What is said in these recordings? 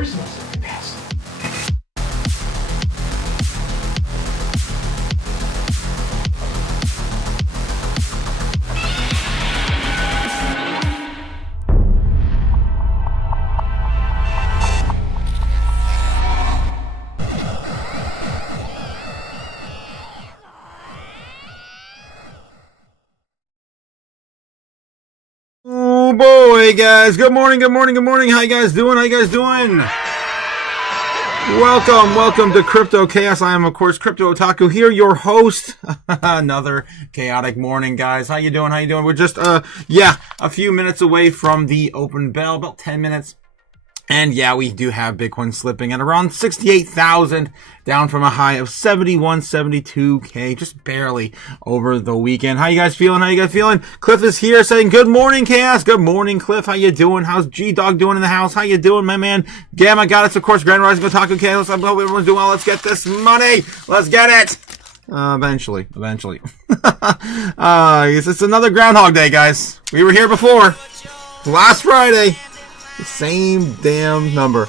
Every semester I pass. Oh boy, guys. Good morning, good morning, good morning. How you guys doing? How you guys doing? Welcome to Crypto Chaos. I am, of course, Crypto Otaku here, your host. Another chaotic morning, guys. How you doing? How you doing? We're just, a few minutes away from the open bell, about 10 minutes. And yeah, we do have Bitcoin slipping at around 68,000, down from a high of 71, 72K, just barely over the weekend. How you guys feeling? How you guys feeling? Cliff is here saying, good morning, Chaos. Good morning, Cliff. How you doing? How's G-Dog doing in the house? How you doing, my man? Gamma Goddess, of course, Grand Rising Otaku Chaos. I hope everyone's doing well. Let's get this money. Let's get it. Eventually. It's another Groundhog Day, guys. We were here before. Last Friday. The same damn number.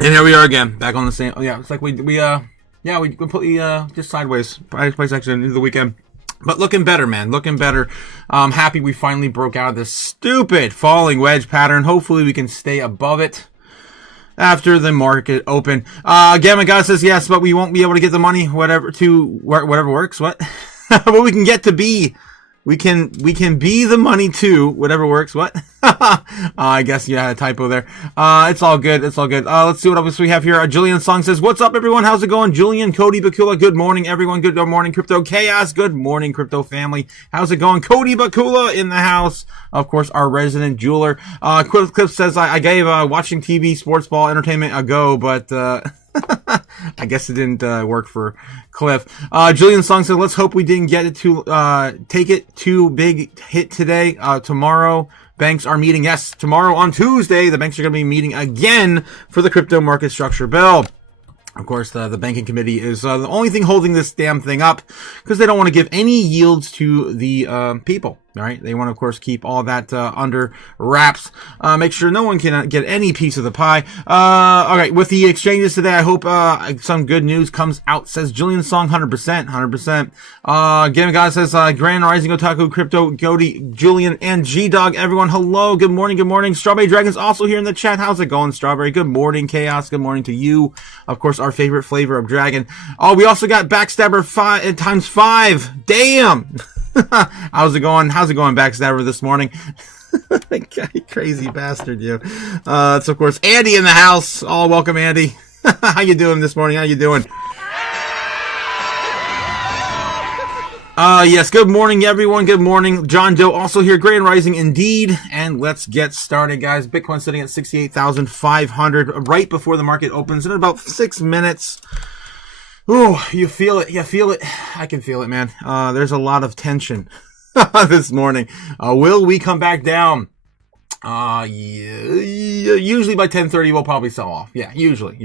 And here we are again, back on the same. Oh yeah, it's like we completely just sideways. Price action into the weekend. But looking better, man. Looking better. Happy we finally broke out of this stupid falling wedge pattern. Hopefully we can stay above it after the market open. Gamma God says yes, but we won't be able to get the money, whatever works. What? But we can get to be. We can be the money too, whatever works. What? I guess you had a typo there. It's all good. Let's see what else we have here. Julian Song says, what's up, everyone? How's it going? Julian, Cody, Bakula, good morning, everyone. Good morning, Crypto Chaos. Good morning, Crypto family. How's it going? Cody Bakula in the house. Of course, our resident jeweler. Cliff says, I gave, watching TV, sports ball, entertainment a go, but, I guess it didn't work for Cliff. Julian Song said, let's hope we didn't get it take it too big hit today. Tomorrow, banks are meeting. Yes, tomorrow on Tuesday, the banks are going to be meeting again for the crypto market structure bill. Of course, the banking committee is the only thing holding this damn thing up because they don't want to give any yields to the people. All right, they want to, of course, keep all that under wraps. Make sure no one can get any piece of the pie. All right, with the exchanges today, I hope some good news comes out. Says Julian Song, 100%. Game God says Grand Rising Otaku, Crypto, Gody, Julian, and G-Dog. Everyone, hello, good morning. Strawberry Dragon's also here in the chat. How's it going, Strawberry? Good morning, Chaos. Good morning to you. Of course, our favorite flavor of dragon. Oh, we also got Backstabber 5 times 5. Damn. How's it going, Backstabber, this morning? Crazy bastard, you. It's, of course, Andy in the house. Oh, welcome, Andy. How you doing this morning? How you doing? Yes, good morning, everyone. Good morning. John Doe also here. Grand Rising indeed. And let's get started, guys. Bitcoin sitting at 68,500 right before the market opens in about 6 minutes. Ooh, you feel it. I can feel it, man. There's a lot of tension this morning. Will we come back down? Usually by 10:30 we'll probably sell off. Yeah, usually.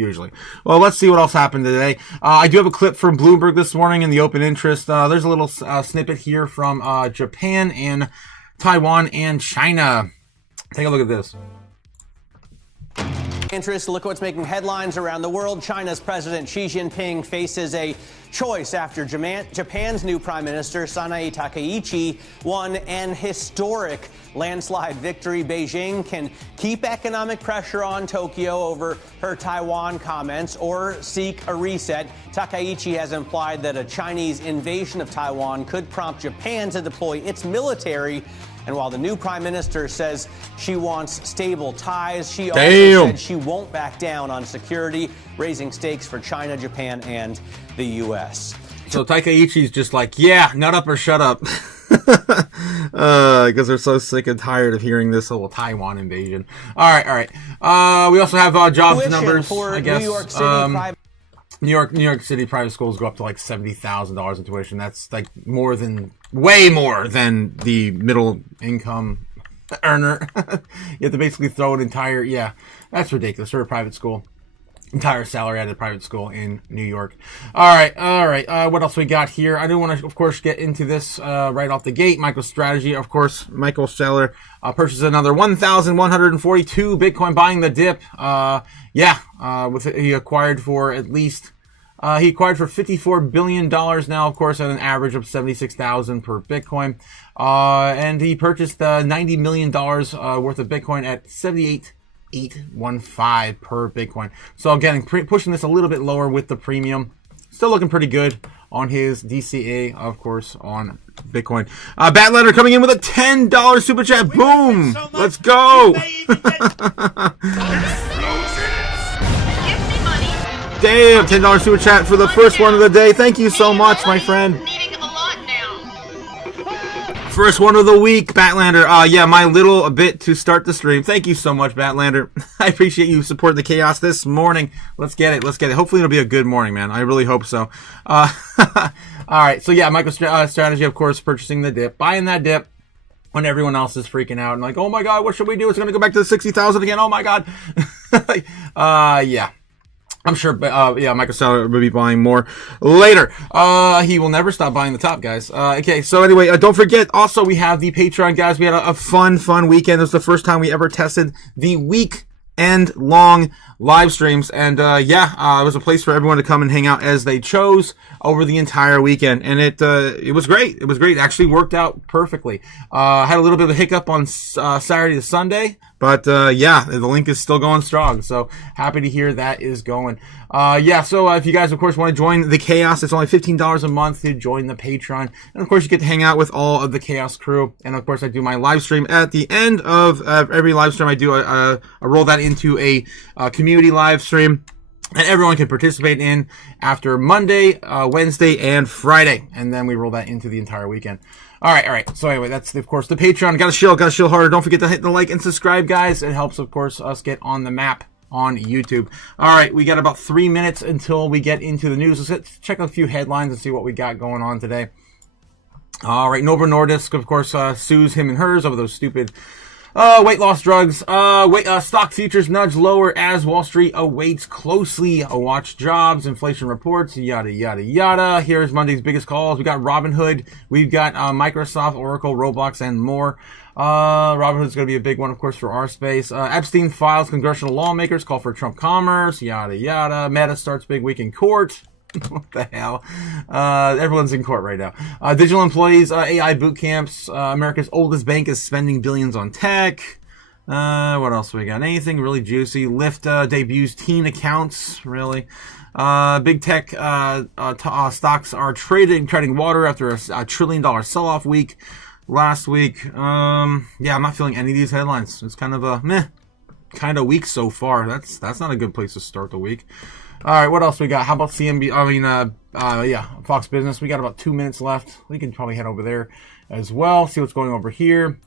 Well, let's see what else happened today. I do have a clip from Bloomberg this morning in the open interest. There's a little snippet here from Japan and Taiwan and China. Take a look at this. Interest. Look what's making headlines around the world. China's President Xi Jinping faces a choice after Japan's new Prime Minister, Sanae Takaichi, won an historic landslide victory. Beijing can keep economic pressure on Tokyo over her Taiwan comments or seek a reset. Takaichi has implied that a Chinese invasion of Taiwan could prompt Japan to deploy its military. And while the new prime minister says she wants stable ties, she also said she won't back down on security, raising stakes for China, Japan, and the U.S. So Takaichi's just like, yeah, nut up or shut up. Because they're so sick and tired of hearing this whole Taiwan invasion. All right. We also have jobs numbers, I guess. New York City private schools go up to like $70,000 in tuition. That's like way more than the middle income earner. You have to basically throw an entire, that's ridiculous for a private school. entire salary at a private school in New York. All right. What else we got here? I do want to, of course, get into this right off the gate. MicroStrategy, of course, Michael Saylor purchased another 1,142 Bitcoin, buying the dip. He acquired for at least. He acquired for $54 billion now, of course, at an average of 76,000 per Bitcoin. And he purchased $90 million worth of Bitcoin at 78,815 per Bitcoin. So again, pushing this a little bit lower with the premium. Still looking pretty good on his DCA, of course, on Bitcoin. Batlander coming in with a $10 super chat. Boom! So let's go! Damn, $10 super chat for the first one of the day. Thank you so much, my friend. First one of the week, Batlander. My little bit to start the stream. Thank you so much, Batlander. I appreciate you supporting the chaos this morning. Let's get it. Hopefully it'll be a good morning, man. I really hope so. All right. So yeah, MicroStrategy, of course, purchasing the dip, buying that dip when everyone else is freaking out and like, oh my God, what should we do? It's going to go back to the 60,000 again. Oh my God. Yeah. I'm sure, Michael will be buying more later. He will never stop buying the top, guys. Okay, so anyway, don't forget, also, we have the Patreon, guys. We had a fun weekend. This was the first time we ever tested the weekend-long live streams. And, it was a place for everyone to come and hang out as they chose over the entire weekend. And it was great. It was great. It actually worked out perfectly. Had a little bit of a hiccup on Saturday to Sunday. But, the link is still going strong. So happy to hear that is going. So if you guys, of course, want to join the Chaos, it's only $15 a month to join the Patreon. And, of course, you get to hang out with all of the Chaos crew. And, of course, I do my live stream at the end of every live stream. I do I roll that into a community live stream. And everyone can participate in after Monday, Wednesday, and Friday. And then we roll that into the entire weekend. All right. So anyway, that's, of course, the Patreon. Gotta shield harder. Don't forget to hit the like and subscribe, guys. It helps, of course, us get on the map on YouTube. All right, we got about 3 minutes until we get into the news. Let's check a few headlines and see what we got going on today. All right, Novo Nordisk, of course, sues him and hers over those stupid weight loss drugs. Stock futures nudge lower as Wall Street awaits closely. Watch jobs, inflation reports, yada, yada, yada. Here's Monday's biggest calls. We got Robinhood. We've got Microsoft, Oracle, Roblox, and more. Robinhood's going to be a big one, of course, for our space. Epstein files congressional lawmakers, call for Trump commerce, yada, yada. Meta starts big week in court. What the hell? Everyone's in court right now. Digital employees, AI boot camps. America's oldest bank is spending billions on tech. What else we got? Anything really juicy? Lyft debuts teen accounts. Really? Big tech stocks are trading water after a $1 trillion sell-off week last week. I'm not feeling any of these headlines. It's kind of a meh kind of week so far. That's not a good place to start the week. All right, what else we got? How about Fox Business. We got about 2 minutes left. We can probably head over there as well. See what's going over here.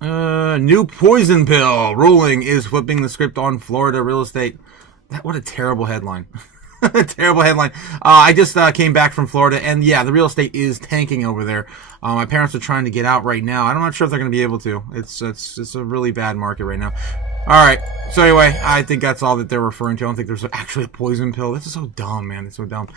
New poison pill ruling is flipping the script on Florida real estate. What a terrible headline. Terrible headline. I just came back from Florida, and the real estate is tanking over there. My parents are trying to get out right now. I'm not sure if they're going to be able to. It's a really bad market right now. All right. So anyway, I think that's all that they're referring to. I don't think there's actually a poison pill. This is so dumb, man. It's so dumb.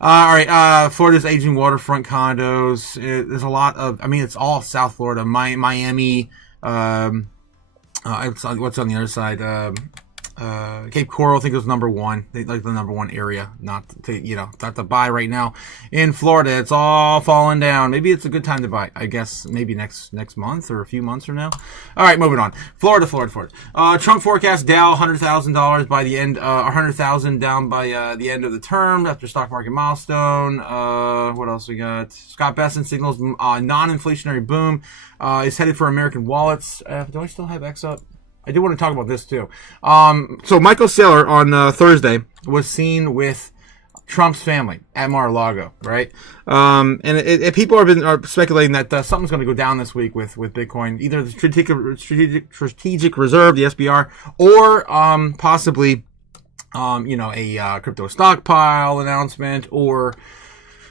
All right. Florida's aging waterfront condos. There's a lot of. It's all South Florida. Miami. What's on the other side? Cape Coral, I think it was number one. They like the number one area, not to buy right now in Florida. It's all falling down. Maybe it's a good time to buy. I guess maybe next month or a few months from now. All right, moving on. Florida. Trump forecast Dow $100,000 by the end, $100,000 down by the end of the term after stock market milestone. What else we got? Scott Bessent signals non-inflationary boom is headed for American wallets. Do I still have X up? I do want to talk about this too. So Michael Saylor on Thursday was seen with Trump's family at Mar-a-Lago, right? And people are speculating that something's going to go down this week with Bitcoin, either the strategic reserve, the SBR, or possibly a crypto stockpile announcement, or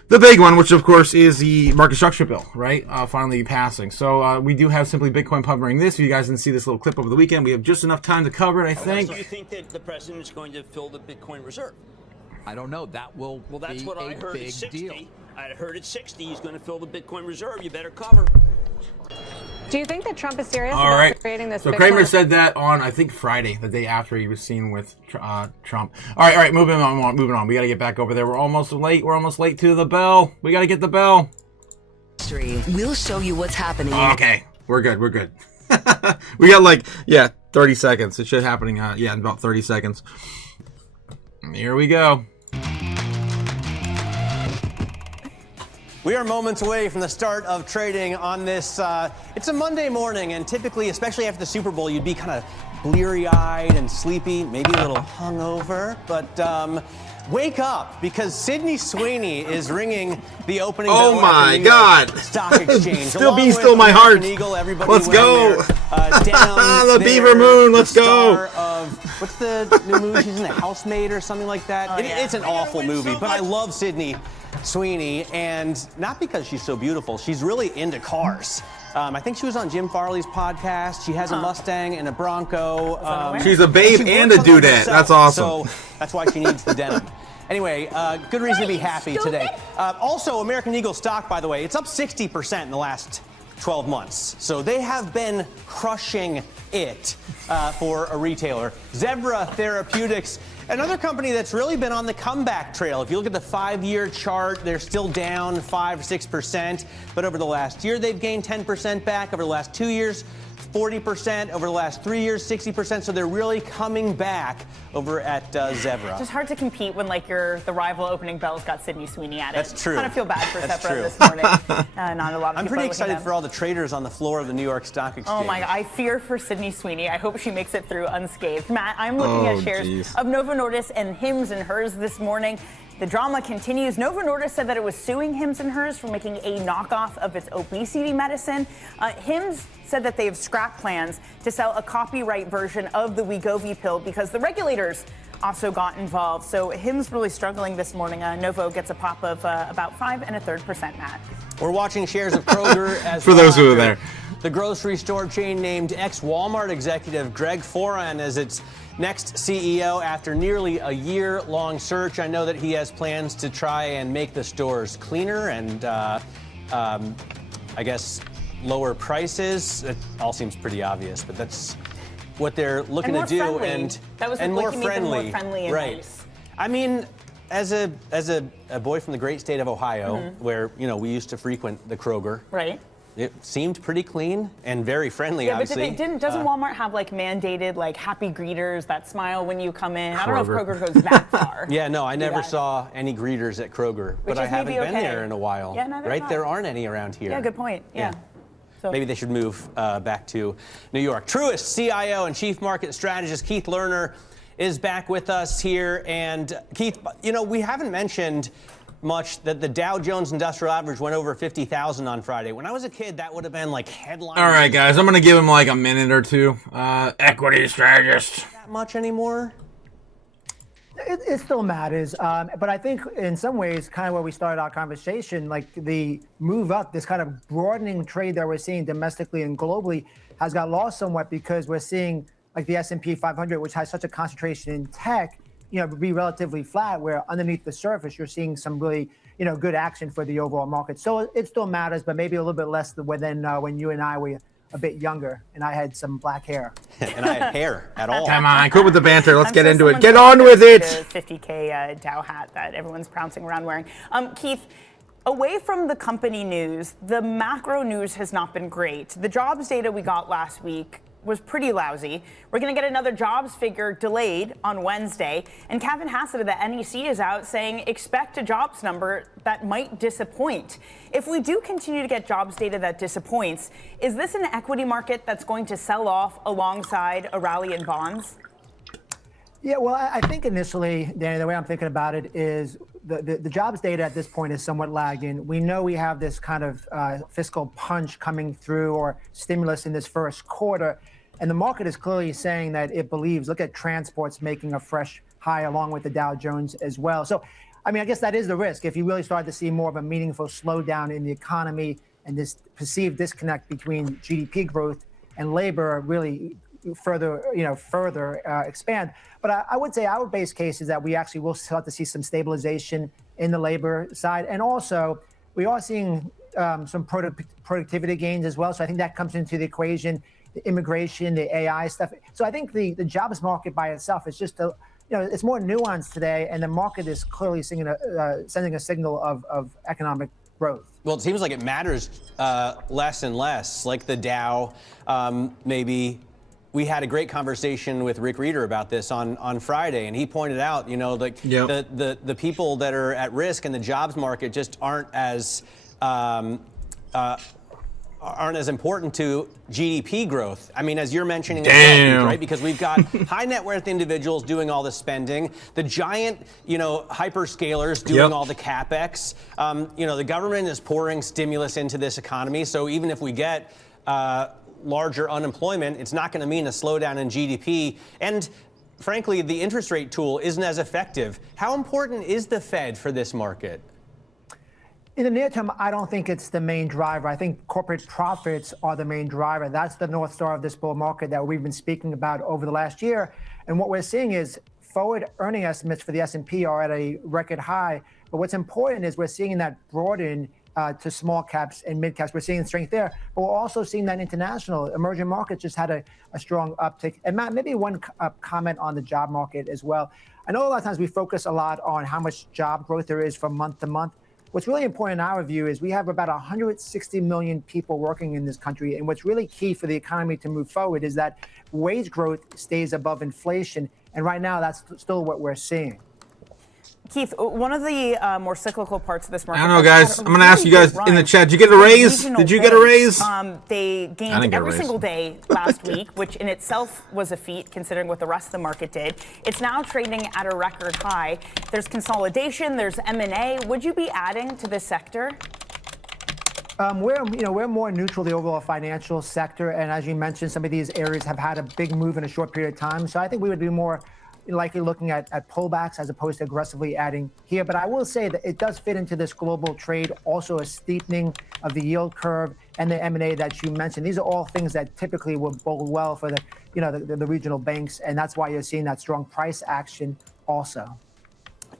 the big one, which of course is the market structure bill, right? Finally passing. So we do have Simply Bitcoin covering this. If you guys didn't see this little clip over the weekend, we have just enough time to cover it, I think. Do you think that the president is going to fill the Bitcoin reserve? I don't know. That will Well, that's be what I a heard at big 60. deal. I heard at 60 he's going to fill the Bitcoin reserve. You better cover. Do you think that Trump is serious All about right. creating this? So Bitcoin? Kramer said that on, I think, Friday, the day after he was seen with Trump. All right, moving on. We got to get back over there. We're almost late. We're almost late to the bell. We got to get the bell. We'll show you what's happening. Okay, we're good. We got 30 seconds. It should happening, in about 30 seconds. Here we go. We are moments away from the start of trading on this. It's a Monday morning, and typically, especially after the Super Bowl, you'd be kind of bleary-eyed and sleepy, maybe a little hungover. But wake up, because Sydney Sweeney is ringing the opening bell. Oh my at the New York God! Stock Exchange. Still be still my heart. Eagle, everybody Let's go. Down The Beaver Moon. Let's go. What's the new movie? She's in The Housemaid or something like that. Oh, yeah. It's an awful movie, but I love Sydney Sweeney, and not because she's so beautiful. She's really into cars. I think she was on Jim Farley's podcast. She has a Mustang and a Bronco. She's a babe and a dudette. That's awesome. So that's why she needs the denim. Anyway, good reason to be happy today. Also, American Eagle stock, by the way, it's up 60% in the last 12 months. So they have been crushing it for a retailer. Zebra Therapeutics, another company that's really been on the comeback trail. If you look at the 5-year chart, they're still down 5-6%. But over the last year, they've gained 10% back. Over the last 2 years, 40%. Over the last 3 years, 60%. So they're really coming back over at Zebra. It's just hard to compete when the rival opening bell's got Sydney Sweeney at it. That's true. Kind of feel bad for That's Zebra true. this morning. Not a lot of I'm people pretty are looking excited at for all the traders on the floor of the New York Stock Exchange. Oh my God, I fear for Sydney Sweeney. I hope she makes it through unscathed. Matt, I'm looking at shares of Novo Nordisk and Hims and Hers this morning. The drama continues. Novo Nordisk said that it was suing Hims and Hers for making a knockoff of its obesity medicine. Hims said that they have scrapped plans to sell a copyright version of the Wegovy pill because the regulators also got involved. So Hims really struggling this morning. Novo gets a pop of about 5 1/3%, Matt. We're watching shares of Kroger as For those who are there. The grocery store chain named ex-Walmart executive Greg Foran as its next CEO after nearly a year-long search. I know that he has plans to try and make the stores cleaner and, I guess, lower prices. It all seems pretty obvious, but that's what they're looking to do. Friendly. And that was and like more you made them friendly. more friendly and right. nice. I mean, as a boy from the great state of Ohio, where we used to frequent the Kroger, Right. it seemed pretty clean and very friendly. Yeah, obviously, but doesn't Walmart have mandated happy greeters that smile when you come in? I don't know if Kroger. Kroger goes that far. Yeah, no, I never Yeah. saw any greeters at Kroger, but I is haven't maybe been okay. there in a while. Yeah, neither right? have I. There aren't any around here. Yeah, good point. Yeah. So Maybe they should move back to New York. Truist CIO and Chief Market Strategist Keith Lerner is back with us here. And Keith, we haven't mentioned much that the Dow Jones Industrial Average went over 50,000 on Friday. When I was a kid, that would have been headline. All right, guys, I'm going to give him a minute or two. Equity strategist. That much anymore? It still matters, but I think in some ways, kind of where we started our conversation, the move up, this kind of broadening trade that we're seeing domestically and globally has got lost somewhat because we're seeing the S&P 500, which has such a concentration in tech, be relatively flat, where underneath the surface, you're seeing some really, good action for the overall market. So it still matters, but maybe a little bit less than when you and I were a bit younger and I had some black hair. And I had hair at all. Come on, quit with the banter. Let's I'm get sure into it. someone's Get got on with it. The 50K Dow hat that everyone's prancing around wearing. Keith, away from the company news, the macro news has not been great. The jobs data we got last week was pretty lousy. We're going to get another jobs figure delayed on Wednesday. And Kevin Hassett of the NEC is out saying expect a jobs number that might disappoint. If we do continue to get jobs data that disappoints, is this an equity market that's going to sell off alongside a rally in bonds? Yeah, well, I think initially, Danny, the way I'm thinking about it is the jobs data at this point is somewhat lagging. We know we have this kind of fiscal punch coming through or stimulus in this first quarter. And the market is clearly saying that it believes, look at transports making a fresh high along with the Dow Jones as well. So I mean, I guess that is the risk. If you really start to see more of a meaningful slowdown in the economy and this perceived disconnect between GDP growth and labor really further expand. But I would say our base case is that we actually will start to see some stabilization in the labor side. And also, we are seeing some productivity gains as well. So I think that comes into the equation, the immigration, the AI stuff. So I think the jobs market by itself is just it's more nuanced today, and the market is clearly sending a signal of economic growth. Well, it seems like it matters less and less, like the Dow. Maybe we had a great conversation with Rick Reeder about this on Friday, and he pointed out, the people that are at risk in the jobs market just aren't as important to GDP growth. I mean, as you're mentioning, right? Because we've got high net worth individuals doing all the spending, the giant, hyperscalers doing all the capex. The government is pouring stimulus into this economy. So even if we get larger unemployment, it's not going to mean a slowdown in GDP. And frankly, the interest rate tool isn't as effective. How important is the Fed for this market? In the near term, I don't think it's the main driver. I think corporate profits are the main driver. That's the North Star of this bull market that we've been speaking about over the last year. And what we're seeing is forward earning estimates for the S&P are at a record high. But what's important is we're seeing that broaden to small caps and mid caps. We're seeing strength there. But we're also seeing that international emerging markets just had a strong uptick. And Matt, maybe one comment on the job market as well. I know a lot of times we focus a lot on how much job growth there is from month to month. What's really important in our view is we have about 160 million people working in this country. And what's really key for the economy to move forward is that wage growth stays above inflation. And right now, that's still what we're seeing. Keith, one of the more cyclical parts of this market. I don't know, guys. I'm going to ask you guys in the chat. Did you get a raise? Did you get a raise? They gained every single day last week, which in itself was a feat considering what the rest of the market did. It's now trading at a record high. There's consolidation. There's M&A. Would you be adding to this sector? We're more neutral to the overall financial sector. And as you mentioned, some of these areas have had a big move in a short period of time. So I think we would be more likely looking at pullbacks as opposed to aggressively adding here. But I will say that it does fit into this global trade, also a steepening of the yield curve and the M&A that you mentioned. These are all things that typically would bode well for the regional banks. And that's why you're seeing that strong price action also.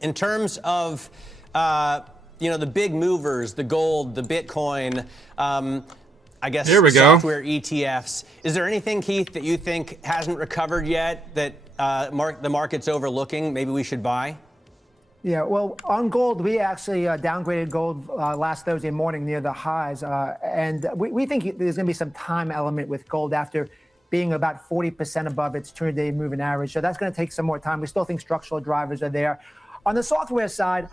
In terms of, the big movers, the gold, the Bitcoin, I guess software ETFs. Is there anything, Keith, that you think hasn't recovered yet that the market's overlooking? Maybe we should buy? Yeah, well, on gold, we actually downgraded gold last Thursday morning near the highs. And we think there's going to be some time element with gold after being about 40% above its 200-day moving average. So that's going to take some more time. We still think structural drivers are there. On the software side,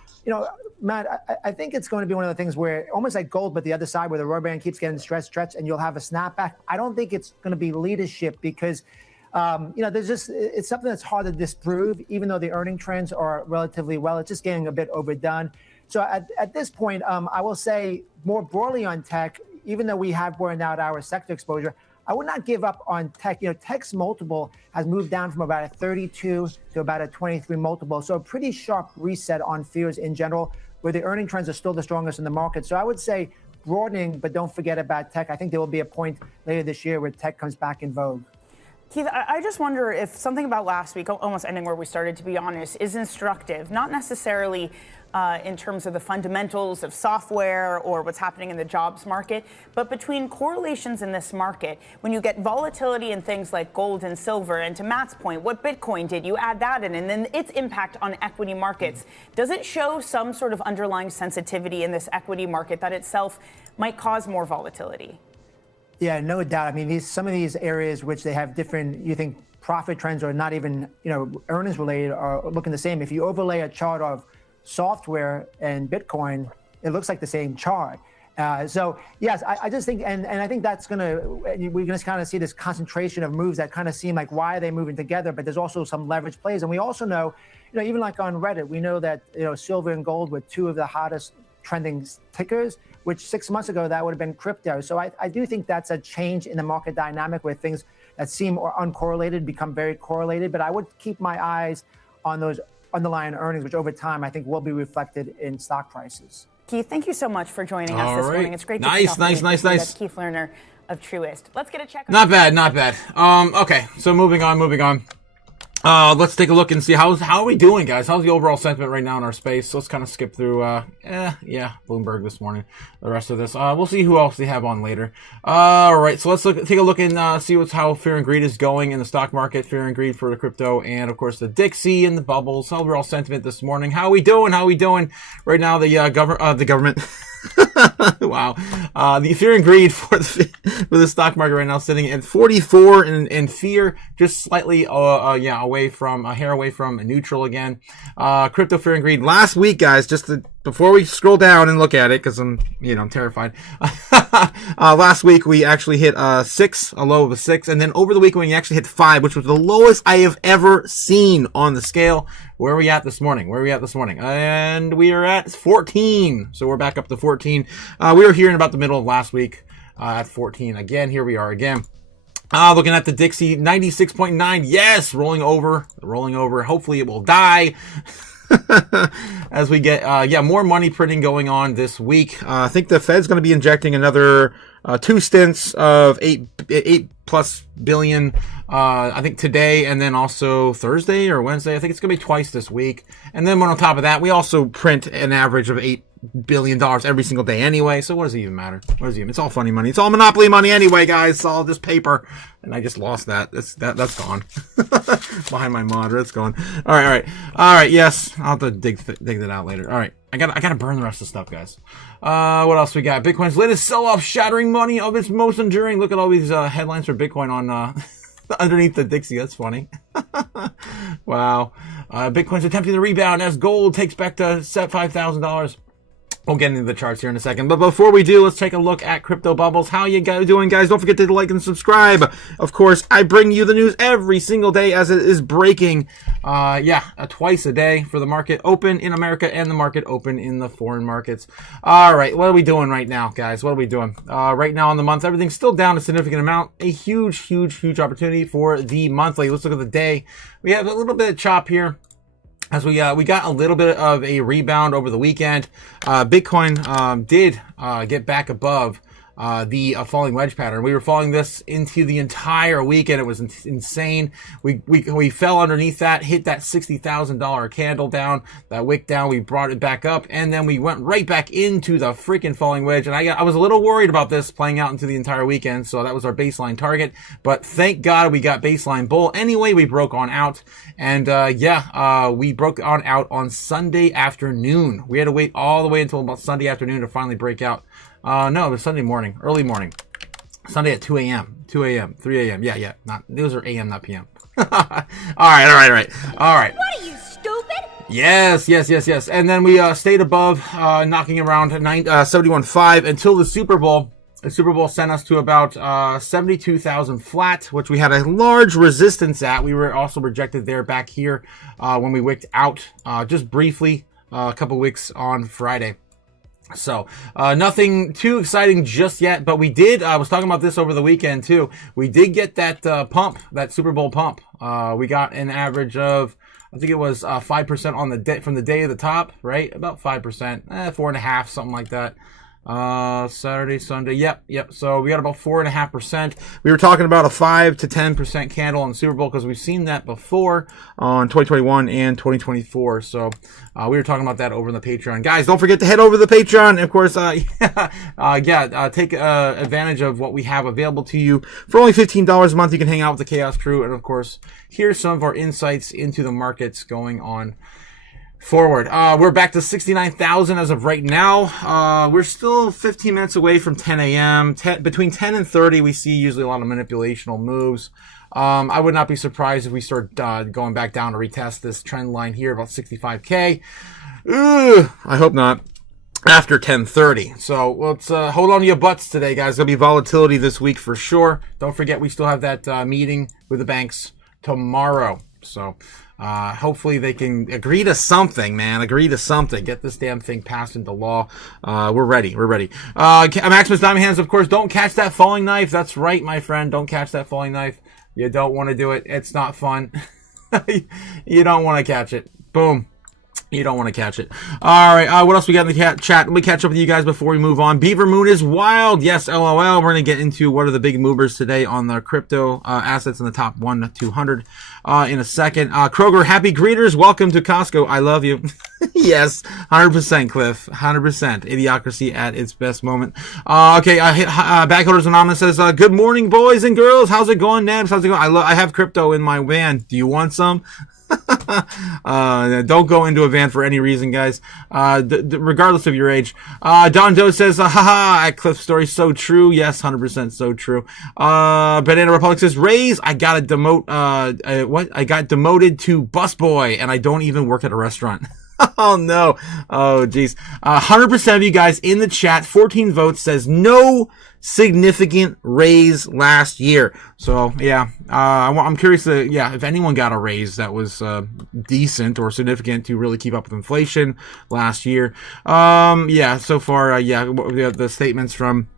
Matt, I think it's going to be one of the things where almost like gold, but the other side where the rubber band keeps getting stretched, and you'll have a snapback. I don't think it's going to be leadership because, it's something that's hard to disprove, even though the earning trends are relatively well. It's just getting a bit overdone. So at this point, I will say more broadly on tech, even though we have burned out our sector exposure, I would not give up on tech. Tech's multiple has moved down from about a 32 to about a 23 multiple. So a pretty sharp reset on fears in general, where the earning trends are still the strongest in the market. So I would say broadening, but don't forget about tech. I think there will be a point later this year where tech comes back in vogue. Keith, I just wonder if something about last week, almost ending where we started, to be honest, is instructive, not necessarily in terms of the fundamentals of software or what's happening in the jobs market, but between correlations in this market. When you get volatility in things like gold and silver, and to Matt's point, what Bitcoin did, you add that in, and then its impact on equity markets. Does it show some sort of underlying sensitivity in this equity market that itself might cause more volatility? Yeah, no doubt. I mean, some of these areas which they have different, you think profit trends or not even, earnings related are looking the same. If you overlay a chart of software and Bitcoin, it looks like the same chart. So yes, I just think, and I think that's we're gonna kind of see this concentration of moves that kind of seem like, why are they moving together? But there's also some leverage plays. And we also know, even like on Reddit, we know that, silver and gold were two of the hottest trending tickers, which 6 months ago, that would have been crypto. So I do think that's a change in the market dynamic where things that seem uncorrelated become very correlated. But I would keep my eyes on those underlying earnings, which over time I think will be reflected in stock prices. Keith, thank you so much for joining us All this right. morning. It's great to Nice, be talking nice. That's Keith Lerner of Truist. Let's get a check on Not bad. Okay, so moving on. Let's take a look and see how are we doing, guys? How's the overall sentiment right now in our space? Let's kind of skip through, Bloomberg this morning. The rest of this, we'll see who else they have on later. All right, so let's take a look and see how fear and greed is going in the stock market. Fear and greed for the crypto, and of course the Dixie and the bubbles. Overall sentiment this morning. How are we doing? Right now, the government. Wow. The fear and greed for the stock market right now sitting at 44, and fear just slightly away from a hair away from neutral again. Crypto fear and greed last week, guys, before we scroll down and look at it, because I'm terrified. Last week we actually hit a low of a 6, and then over the week we actually hit 5, which was the lowest I have ever seen on the scale. Where are we at this morning? And we are at 14. So we're back up to 14. We were here in about the middle of last week at 14 again. Here we are again. Looking at the Dixie, 96.9. Yes, rolling over. Hopefully it will die. As we get, more money printing going on this week. I think the Fed's going to be injecting another 2 stints of 8 plus billion. I think today, and then also Thursday or Wednesday. I think it's going to be twice this week. And then on top of that, we also print an average of $8 billion every single day anyway. So what does it even matter? It's all funny money. It's all monopoly money anyway, guys. It's all just paper. And I just lost that. That's gone. Behind my monitor, it's gone. All right. Yes, I'll have to dig that out later. All right. I gotta burn the rest of the stuff, guys. What else we got? Bitcoin's latest sell-off, shattering money of its most enduring. Look at all these headlines for Bitcoin on underneath the Dixie. That's funny. Wow. Bitcoin's attempting to rebound as gold takes back to $5,000. We'll get into the charts here in a second. But before we do, let's take a look at Crypto Bubbles. How you guys doing, guys? Don't forget to like and subscribe. Of course, I bring you the news every single day as it is breaking. Twice a day for the market open in America and the market open in the foreign markets. All right, what are we doing right now, guys? What are we doing? Right now on the month, everything's still down a significant amount. A huge opportunity for the monthly. Let's look at the day. We have a little bit of chop here. As we got a little bit of a rebound over the weekend. Bitcoin did get back above the falling wedge pattern. We were following this into the entire weekend. It was insane. We fell underneath that, hit that $60,000 candle down, that wick down. We brought it back up, and then we went right back into the freaking falling wedge. And I was a little worried about this playing out into the entire weekend. So that was our baseline target. But thank God we got baseline bull. Anyway, we broke on out. And we broke on out on Sunday afternoon. We had to wait all the way until about Sunday afternoon to finally break out. No, it was Sunday morning, early morning. Sunday at 2 a.m., 3 a.m. Yeah. Those are a.m., not p.m. All right. What are you, stupid? Yes. And then we stayed above, knocking around 71.5 until the Super Bowl. The Super Bowl sent us to about 72,000 flat, which we had a large resistance at. We were also rejected there back here when we wicked out just briefly a couple weeks on Friday. So, nothing too exciting just yet, but we did, I was talking about this over the weekend too. We did get that pump, that Super Bowl pump. We got an average of, I think it was 5% on the day from the day of the top, right? About 5%, 4.5%, something like that. Saturday, Sunday. Yep. So we got about 4.5%. We were talking about a 5 to 10% candle on the Super Bowl because we've seen that before on 2021 and 2024. So we were talking about that over in the Patreon. Guys, don't forget to head over to the Patreon. And of course, take advantage of what we have available to you. For only $15 a month, you can hang out with the Chaos crew. And of course, here's some of our insights into the markets going on forward. We're back to 69,000 as of right now. We're still 15 minutes away from 10 a.m. Between 10 and 30, we see usually a lot of manipulational moves. I would not be surprised if we start going back down to retest this trend line here, about 65K. I hope not. After 10:30. So let's hold on to your butts today, guys. There'll be volatility this week for sure. Don't forget, we still have that meeting with the banks tomorrow. So hopefully they can agree to something, man. Agree to something. Get this damn thing passed into law. We're ready. Maximus Diamond Hands, of course, don't catch that falling knife. That's right, my friend. Don't catch that falling knife. You don't want to do it. It's not fun. You don't want to catch it. Boom. You don't want to catch it. All right. What else we got in the chat? Let me catch up with you guys before we move on. Beaver Moon is wild. Yes, LOL. We're going to get into what are the big movers today on the crypto assets in the top 1 to 200 in a second. Kroger, happy greeters. Welcome to Costco. I love you. Yes, 100%, Cliff. 100%. Idiocracy at its best moment. Okay. Backholders Anonymous says, good morning, boys and girls. How's it going, Nabs? How's it going? I have crypto in my van. Do you want some? Don't go into a van for any reason, guys. Regardless of your age. Don Doe says, haha, at Cliff's story, so true. Yes, 100% so true. Banana Republic says, Raise, I got demoted to busboy, and I don't even work at a restaurant. Oh no. Oh geez. 100% of you guys in the chat, 14 votes, says no significant raise last year. So yeah, I'm curious to, if anyone got a raise that was decent or significant to really keep up with inflation last year. So far, the statements from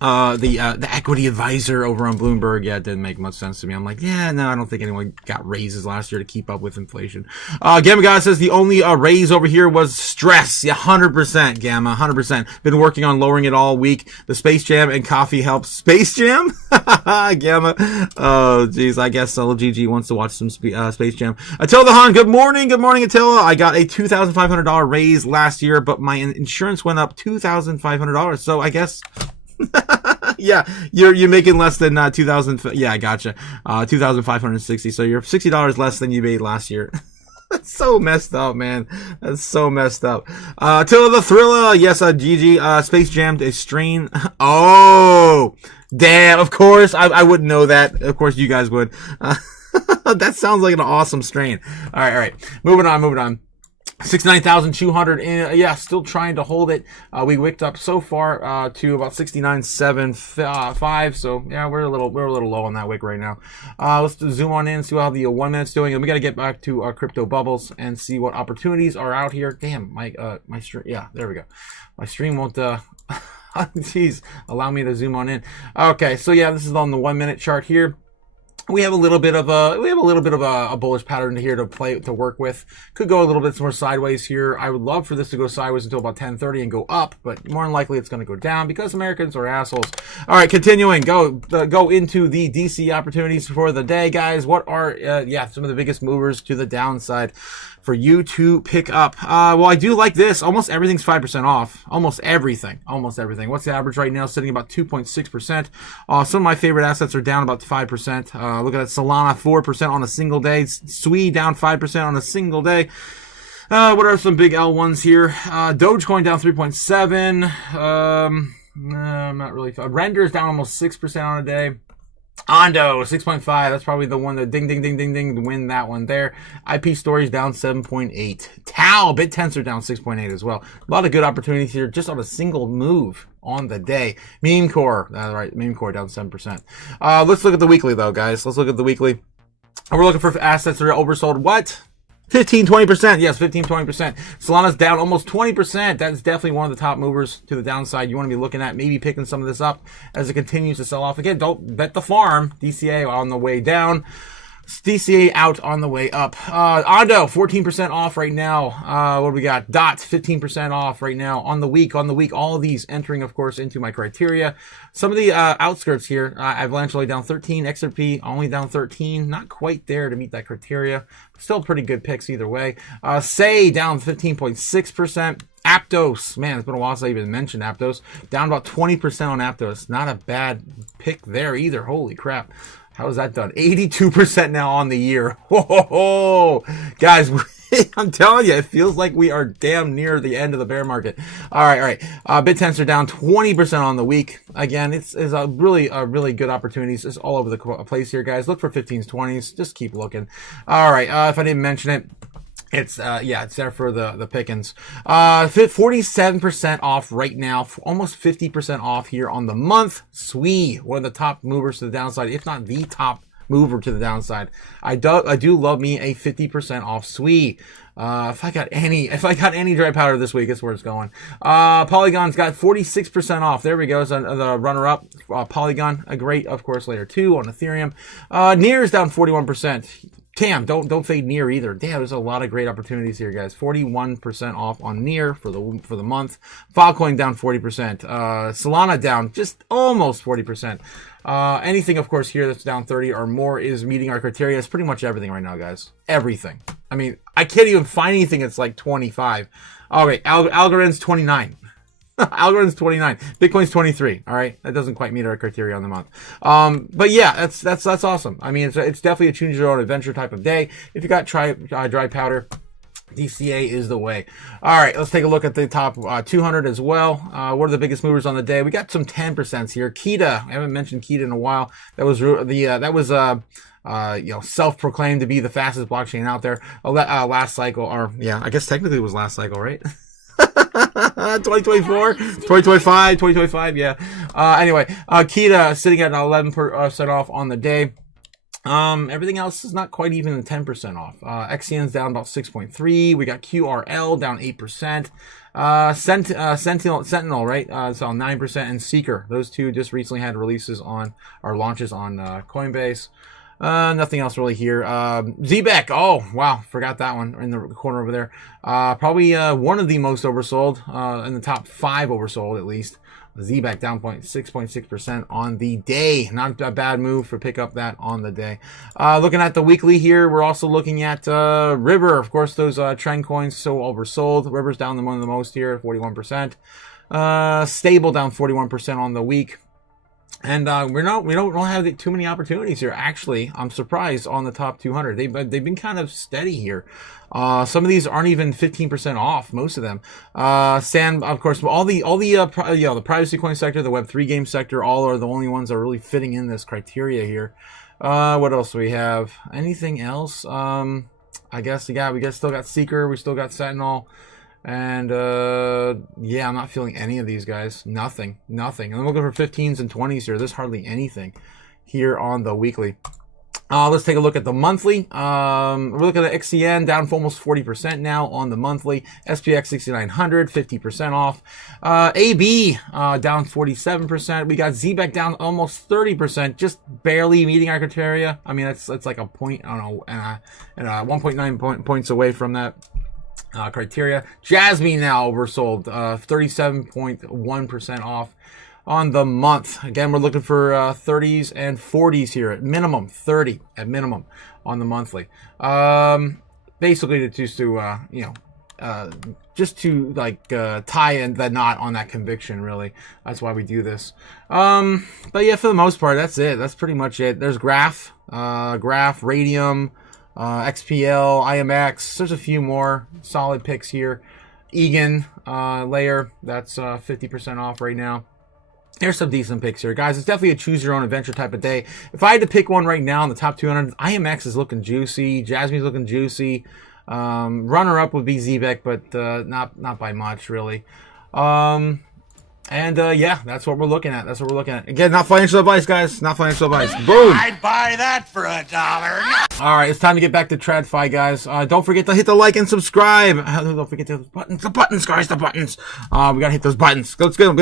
the equity advisor over on Bloomberg, it didn't make much sense to me. I'm like, no, I don't think anyone got raises last year to keep up with inflation. Gamma God says the only raise over here was stress. Yeah, 100%, Gamma, 100%. Been working on lowering it all week. The Space Jam and coffee helps. Space Jam? Gamma. Oh, geez, I guess LGG wants to watch some Space Jam. Attila the Han, good morning. Good morning, Attila. I got a $2,500 raise last year, but my insurance went up $2,500. So I guess... yeah, you're making less than 2,000. Yeah, I gotcha. 2,560. So you're $60 less than you made last year. That's so messed up, man. That's so messed up. Till the Thriller. Yes, GG. Space Jam is strain. Oh, damn. Of course, I wouldn't know that. Of course, you guys would. That sounds like an awesome strain. All right. Moving on. 69,200. Still trying to hold it. We wicked up so far to about 69.75. So yeah, we're a little low on that wick right now. Let's zoom on in, see how the 1 minute's doing, and we got to get back to our crypto bubbles and see what opportunities are out here. Damn, my stream. Yeah, there we go. My stream won't. Jeez, allow me to zoom on in. Okay, so yeah, this is on the 1 minute chart here. We have a little bit of a bullish pattern here to work with. Could go a little bit more sideways here. I would love for this to go sideways until about 10:30 and go up, but more than likely it's going to go down because Americans are assholes. All right, continuing. Go into the DC opportunities for the day, guys. What are some of the biggest movers to the downside for you to pick up? Well, I do like this. Almost everything's 5% off. Almost everything. What's the average right now? Sitting about 2.6%. Some of my favorite assets are down about 5%. Look at that. Solana, 4% on a single day. SWI down 5% on a single day. What are some big L1s here? Dogecoin down 3.7. Not really. Render's down almost 6% on a day. Ondo 6.5. That's probably the one that ding to win that one there. IP Stories down 7.8. Tau BitTensor down 6.8 as well. A lot of good opportunities here just on a single move on the day. Meme Core, right? Meme Core down 7%. Let's look at the weekly though, guys. Let's look at the weekly. We're looking for assets that are oversold. What? 15-20%. Yes, 15-20%. Solana's down almost 20%. That's definitely one of the top movers to the downside. You want to be looking at maybe picking some of this up as it continues to sell off. Again, don't bet the farm. DCA on the way down. DCA out on the way up. Ondo, 14% off right now. What do we got? DOT, 15% off right now on the week. All of these entering, of course, into my criteria. Some of the outskirts here. Avalanche only down 13. XRP only down 13. Not quite there to meet that criteria. Still pretty good picks either way. Say down 15.6%. Aptos, man, it's been a while since I even mentioned Aptos. Down about 20% on Aptos. Not a bad pick there either. Holy crap. How is that done? 82% now on the year. Whoa, guys, I'm telling you, it feels like we are damn near the end of the bear market. All right. BitTensor down 20% on the week. Again, it's a really good opportunities. It's all over the place here, guys. Look for 15s, 20s. Just keep looking. All right. If I didn't mention it, it's there for the pickings. 47% off right now, almost 50% off here on the month. SWI, one of the top movers to the downside, if not the top mover to the downside. I do love me a 50% off SWI. If I got any dry powder this week, that's where it's going. Polygon's got 46% off. There we go. So the runner-up, Polygon, a great, of course, layer 2 on Ethereum. Near's down 41%. Cam, don't fade near either. Damn, there's a lot of great opportunities here, guys. 41% off on near for the month. Filecoin down 40%. Solana down just almost 40%. Anything, of course, here that's down 30 or more is meeting our criteria. It's pretty much everything right now, guys. Everything. I mean, I can't even find anything that's like 25. Okay, Algorand's 29. Algorand's 29. Bitcoin's 23. All right, that doesn't quite meet our criteria on the month. But yeah, that's awesome. I mean, it's definitely a choose your own adventure type of day. If you got dry powder, DCA is the way. All right, let's take a look at the top 200 as well. What are the biggest movers on the day? We got some 10% here. Kita, I haven't mentioned Kita in a while. That was self-proclaimed to be the fastest blockchain out there. Last cycle, or yeah, I guess technically it was last cycle, right? 2024, 2025, yeah. Anyway, Kita sitting at 11% off on the day. Everything else is not quite even 10% off. XCN's down about 6.3. We got QRL down 8%. Sentinel, right? It's on 9%, and Seeker. Those two just recently had launches on Coinbase. Nothing else really here. Zbeck. Oh, wow. Forgot that one in the corner over there. Probably one of the most oversold, in the top 5 oversold at least. Zbeck down 6.6% on the day. Not a bad move for pick up that on the day. Looking at the weekly here, we're also looking at River. Of course, those trend coins so oversold. River's down one of the most here at 41%. Stable down 41% on the week. And we don't have too many opportunities here. Actually, I'm surprised on the top 200. They've been kind of steady here. Some of these aren't even 15% off. Most of them. Of course, all the privacy coin sector, the Web3 game sector, all are the only ones that are really fitting in this criteria here. What else do we have? Anything else? I guess we still got Seeker. We still got Sentinel. And yeah, I'm not feeling any of these guys. Nothing. I'm looking for 15s and 20s here. There's hardly anything here on the weekly. Let's take a look at the monthly. We're looking at XCN down for almost 40% now on the monthly. SPX 6900, 50% off. AB down 47%. We got Zbeck down almost 30%, just barely meeting our criteria. I mean, it's like a point, I don't know, and 1.9 points away from that. Criteria. Jasmine now oversold, 37.1% off on the month. Again, we're looking for 30s and 40s here at minimum, 30 at minimum on the monthly. Basically, just to tie in the knot on that conviction. Really, that's why we do this. But yeah, for the most part, that's it. That's pretty much it. There's Graph, Radium. XPL, IMX, there's a few more solid picks here. Egan, Layer, that's 50% off right now. There's some decent picks here, guys. It's definitely a choose your own adventure type of day. If I had to pick one right now in the top 200, IMX is looking juicy. Jasmine's looking juicy. Runner up would be Zbeck, but not by much really. Yeah, that's what we're looking at. Again, not financial advice, guys. Not financial advice. Boom. I'd buy that for $1. All right, it's time to get back to TradFi, guys. Don't forget to hit the like and subscribe. Don't forget those buttons. The buttons, guys. The buttons. We gotta hit those buttons. Let's get them.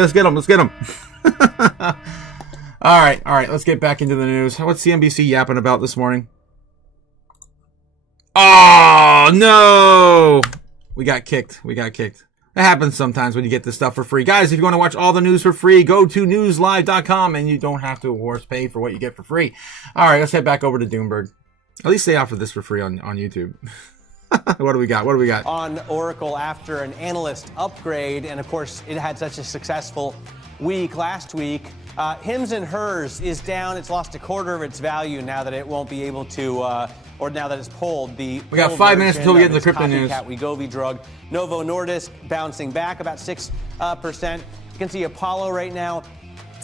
All right. Let's get back into the news. What's CNBC yapping about this morning? Oh no! We got kicked. That happens sometimes when you get this stuff for free. Guys, if you want to watch all the news for free, go to newslive.com and you don't have to, of course, pay for what you get for free. All right, let's head back over to Doomberg. At least they offer this for free on YouTube. What do we got? On Oracle after an analyst upgrade, and of course, it had such a successful week last week. Hims and Hers is down. It's lost a quarter of its value now that it won't be able to... or now that it's pulled, we got 5 minutes until we get to the crypto news. Wegovy drug. Novo Nordisk bouncing back about 6%. You can see Apollo right now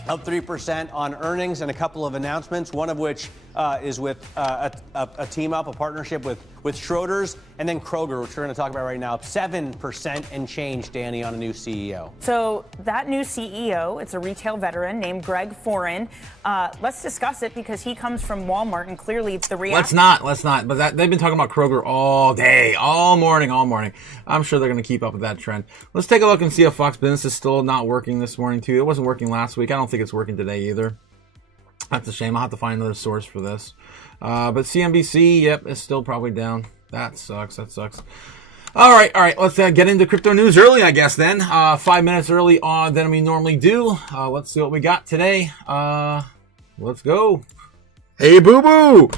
up 3% on earnings and a couple of announcements, one of which is with a team up, a partnership with Schroders, and then Kroger, which we're going to talk about right now, up 7% and change, Danny, on a new CEO. So that new CEO, it's a retail veteran named Greg Foran. Let's discuss it because he comes from Walmart, and clearly the reaction. Let's not. But they've been talking about Kroger all day, all morning. I'm sure they're going to keep up with that trend. Let's take a look and see if Fox Business is still not working this morning too. It wasn't working last week. I don't think it's working today either. That's a shame. I'll have to find another source for this. But CNBC, yep, is still probably down. That sucks. That sucks. All right. Let's get into crypto news early, I guess, then. 5 minutes early on than we normally do. Let's see what we got today. Let's go. Hey, boo-boo.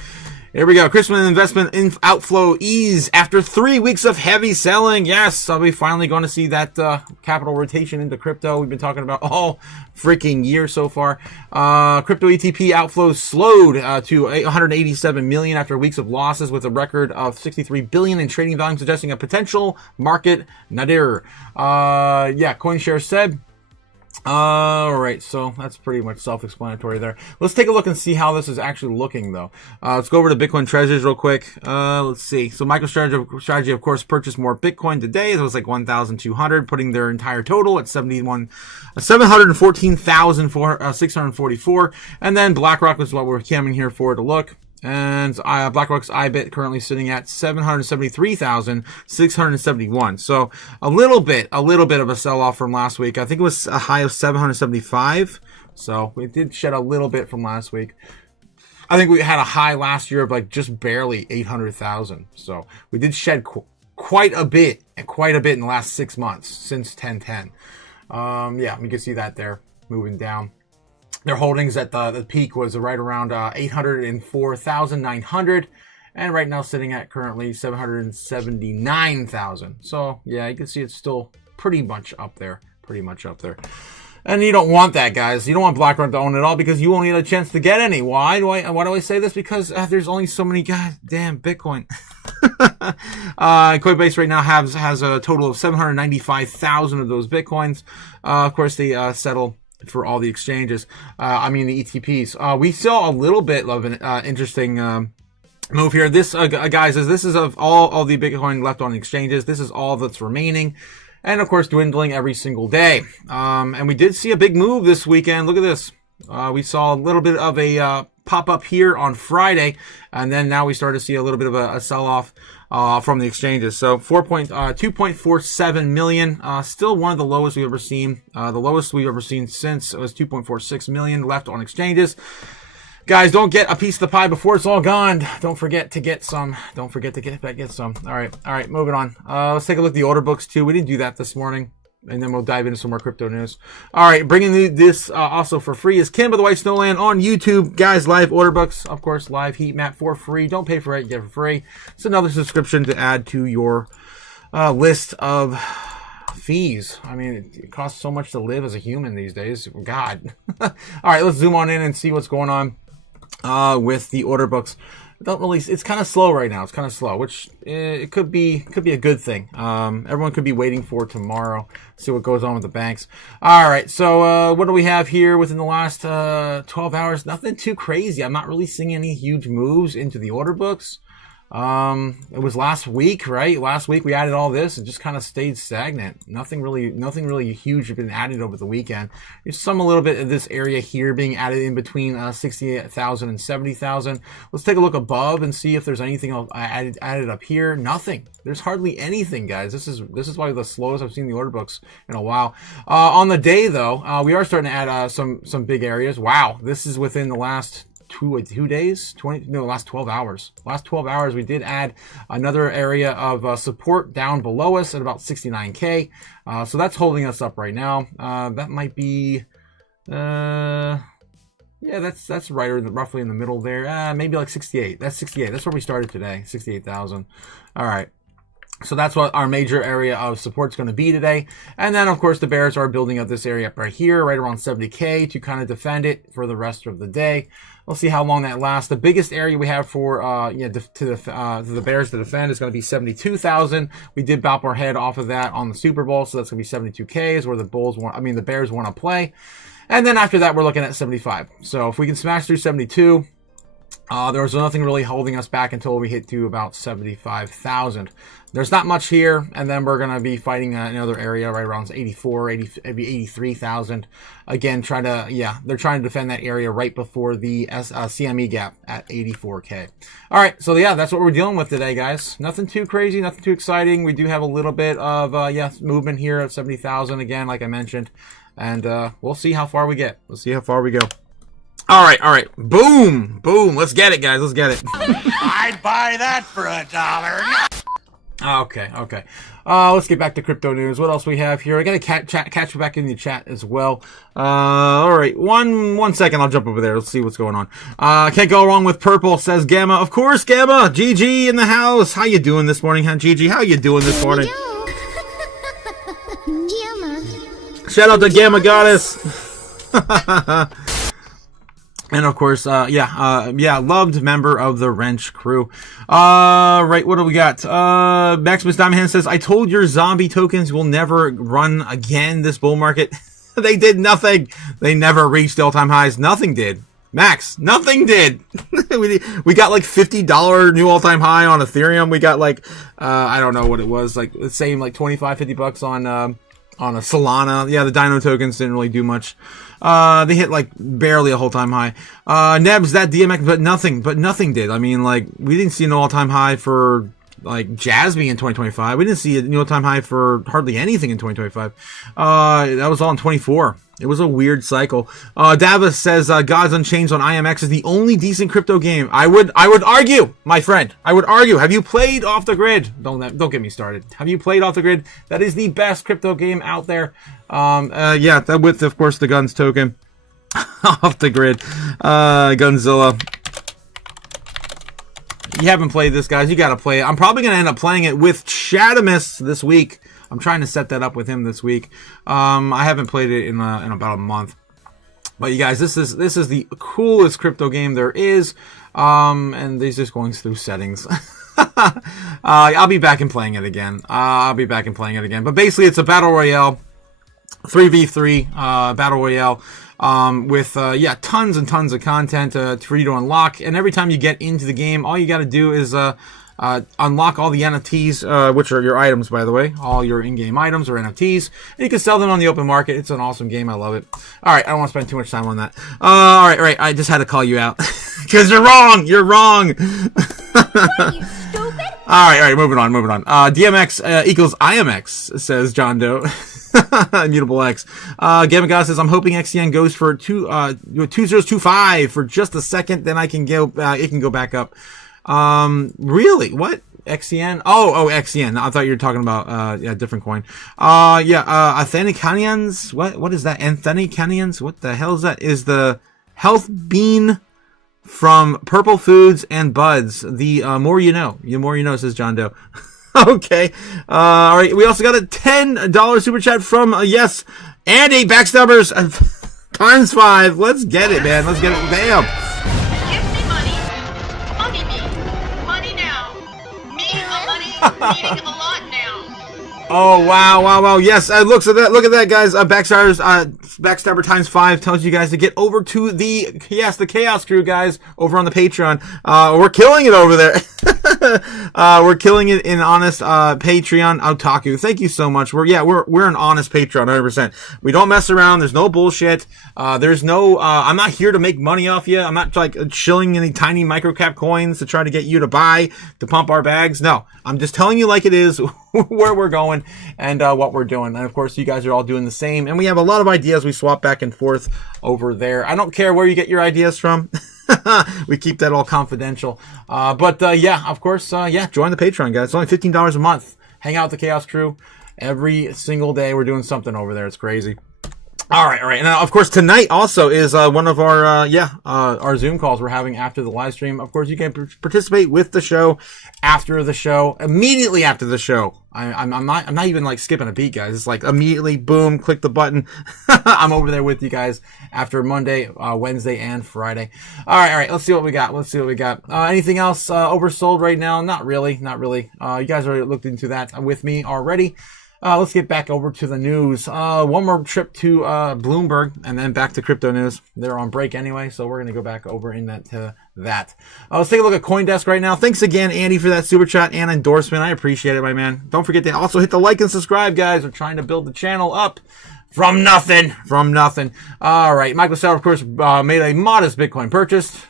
Here we go. Christmas investment outflow ease after 3 weeks of heavy selling. Yes, are we finally going to see that capital rotation into crypto we've been talking about all freaking year so far. Crypto ETP outflows slowed to 187 million after weeks of losses, with a record of 63 billion in trading volume, suggesting a potential market nadir. CoinShares said. All right, so that's pretty much self-explanatory there. Let's take a look and see how this is actually looking, though. Let's go over to Bitcoin treasuries real quick. Let's see. So MicroStrategy, of course, purchased more Bitcoin today. It was like 1,200, putting their entire total at 714,644. And then BlackRock is what we're coming here for to look. And BlackRock's IBIT currently sitting at 773,671. So a little bit of a sell-off from last week. I think it was a high of 775. So we did shed a little bit from last week. I think we had a high last year of like just barely 800,000. So we did shed quite a bit in the last 6 months since 1010. We can see that there moving down. Their holdings at the peak was right around 804,900, and right now sitting at currently 779,000. So yeah, you can see it's still pretty much up there. And you don't want that, guys. You don't want BlackRock to own it all, because you won't get a chance to get any. Why do I say this? Because there's only so many goddamn Bitcoin. Coinbase right now has a total of 795,000 of those Bitcoins. Of course, they settle for all the exchanges, the ETPs. We saw a little bit of an interesting move here. This guys, this is of all the Bitcoin left on the exchanges. This is all that's remaining, and of course dwindling every single day. And we did see a big move this weekend. Look at this. We saw a little bit of a pop up here on Friday, and then now we started to see a little bit of a sell off from the exchanges. So 2.47 million, still one of the lowest we've ever seen. The lowest we've ever seen since it was 2.46 million left on exchanges. Guys, don't get a piece of the pie before it's all gone. Don't forget to get some. All right, moving on. Let's take a look at the order books too. We didn't do that this morning. And then we'll dive into some more crypto news. All right, bringing this also for free is Kim of the White Snowland on YouTube. Guys, live order books, of course, live heat map for free. Don't pay for it, you get it for free. It's another subscription to add to your list of fees. I mean, it costs so much to live as a human these days. God. All right, let's zoom on in and see what's going on with the order books. It's kind of slow right now. It's kind of slow, which it could be a good thing. Everyone could be waiting for tomorrow, see what goes on with the banks. All right, so what do we have here within the last 12 hours? Nothing too crazy. I'm not really seeing any huge moves into the order books. It was last week, right? Last week we added all this and just kind of stayed stagnant. Nothing really huge has been added over the weekend. There's a little bit of this area here being added in between 68,000 and 70,000. Let's take a look above and see if there's anything else added up here. Nothing. There's hardly anything, guys. This is probably the slowest I've seen the order books in a while. On the day though, we are starting to add some big areas. Wow, this is within the last 2 days, last 12 hours. Last 12 hours, we did add another area of support down below us at about 69K. So that's holding us up right now. That might be, that's right, roughly in the middle there. Maybe like 68. That's 68. That's where we started today, 68,000. All right. So that's what our major area of support is going to be today. And then, of course, the bears are building up this area up right here, right around 70K to kind of defend it for the rest of the day. We'll see how long that lasts. The biggest area we have for the bears to defend is going to be 72,000. We did bop our head off of that on the Super Bowl, so that's going to be 72K is where the bears want to play. And then after that, we're looking at 75. So if we can smash through 72, there was nothing really holding us back until we hit to about 75,000. There's not much here, and then we're going to be fighting another area right around 83,000. Again, they're trying to defend that area right before the CME gap at 84K. All right, so yeah, that's what we're dealing with today, guys. Nothing too crazy, nothing too exciting. We do have a little bit of movement here at 70,000 again, like I mentioned, and we'll see how far we get. We'll see how far we go. All right. Boom. Let's get it, guys. Let's get it. I'd buy that for $1. Okay. Let's get back to crypto news. What else we have here? I gotta catch you back in the chat as well. All right, one second. I'll jump over there. Let's see what's going on. Can't go wrong with purple, says Gamma. Of course, Gamma. GG in the house. How you doing this morning, huh, GG? How you doing this morning? Shout out to Gamma Goddess. And of course, loved member of the Wrench crew. Right, what do we got? Maximus Diamond Hand says, I told your zombie tokens will never run again this bull market. They did nothing. They never reached all-time highs. Nothing did. Max, nothing did. we got like $50 new all-time high on Ethereum. We got like, I don't know what it was, like the same, like $25-50 on a Solana. Yeah, the Dino tokens didn't really do much. They hit like barely a whole time high. Nebs, that DMX, but nothing did. I mean, like, we didn't see an all-time high for like Jasmine in 2025. We didn't see a new all-time high for hardly anything in 2025. That was all in 24. It was a weird cycle. Davos says, Gods Unchanged on IMX is the only decent crypto game. I would argue, my friend. I would argue. Have you played Off the Grid? Don't get me started. Have you played Off the Grid? That is the best crypto game out there. That with, of course, the Guns token. Off the Grid. Gunzilla. You haven't played this, guys. You gotta play it. I'm probably gonna end up playing it with Shadamus this week. I'm trying to set that up with him this week. I haven't played it in about a month. But you guys, this is the coolest crypto game there is. And he's just going through settings. I'll be back and playing it again. But basically, it's a battle royale, 3v3 battle royale. With tons and tons of content for you to unlock. And every time you get into the game, all you got to do is unlock all the NFTs, which are your items, by the way. All your in-game items are NFTs. And you can sell them on the open market. It's an awesome game. I love it. All right, I don't want to spend too much time on that. All right. I just had to call you out because you're wrong. What are you, stupid? All right. Moving on. DMX equals IMX, says John Doe. Immutable X. Gamma God says, I'm hoping XCN goes for 2025 for just a second, then I can go. It can go back up. Really? What? XCN? Oh, XCN. I thought you were talking about different coin. Athenicanians. What is that? Athenicanians? What the hell is that? Is the health bean from Purple Foods and Buds? The more you know. The more you know, says John Doe. Okay. All right. We also got a $10 super chat from, Andy Backstabbers times 5. Let's get it, man. Let's get it. Bam. Give me money. Money now. Me money. Meaning a lot now. Oh, wow. Yes. Look at that, guys. Backstabber times 5 tells you guys to get over to the Chaos crew, guys, over on the Patreon. We're killing it over there. We're killing it in honest Patreon Otaku. Thank you so much. We're an honest Patreon, 100%. We don't mess around. There's no bullshit. There's no I'm not here to make money off you. I'm not like shilling any tiny microcap coins to try to get you to buy to pump our bags. No, I'm just telling you like it is where we're going and what we're doing. And of course, you guys are all doing the same. And we have a lot of ideas we swap back and forth over there. I don't care where you get your ideas from. We keep that all confidential. Of course, join the Patreon, guys. It's only $15 a month. Hang out with the Chaos crew every single day. We're doing something over there. It's crazy. All right. And of course, tonight also is one of our Zoom calls we're having after the live stream. Of course, you can participate with the show after the show, immediately after the show. I'm not even like skipping a beat, guys. It's like immediately, boom, click the button. I'm over there with you guys after Monday, Wednesday, and Friday. All right. Let's see what we got. Anything else oversold right now? Not really. You guys already looked into that with me already. Let's get back over to the news. One more trip to Bloomberg and then back to crypto news. They're on break anyway, so we're going to go back over in that. Let's take a look at CoinDesk right now. Thanks again, Andy, for that super chat and endorsement. I appreciate it, my man. Don't forget to also hit the like and subscribe, guys. We're trying to build the channel up from nothing. All right. Michael Sauer, of course, made a modest Bitcoin purchase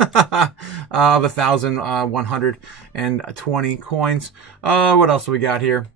of 1,120 coins. What else do we got here?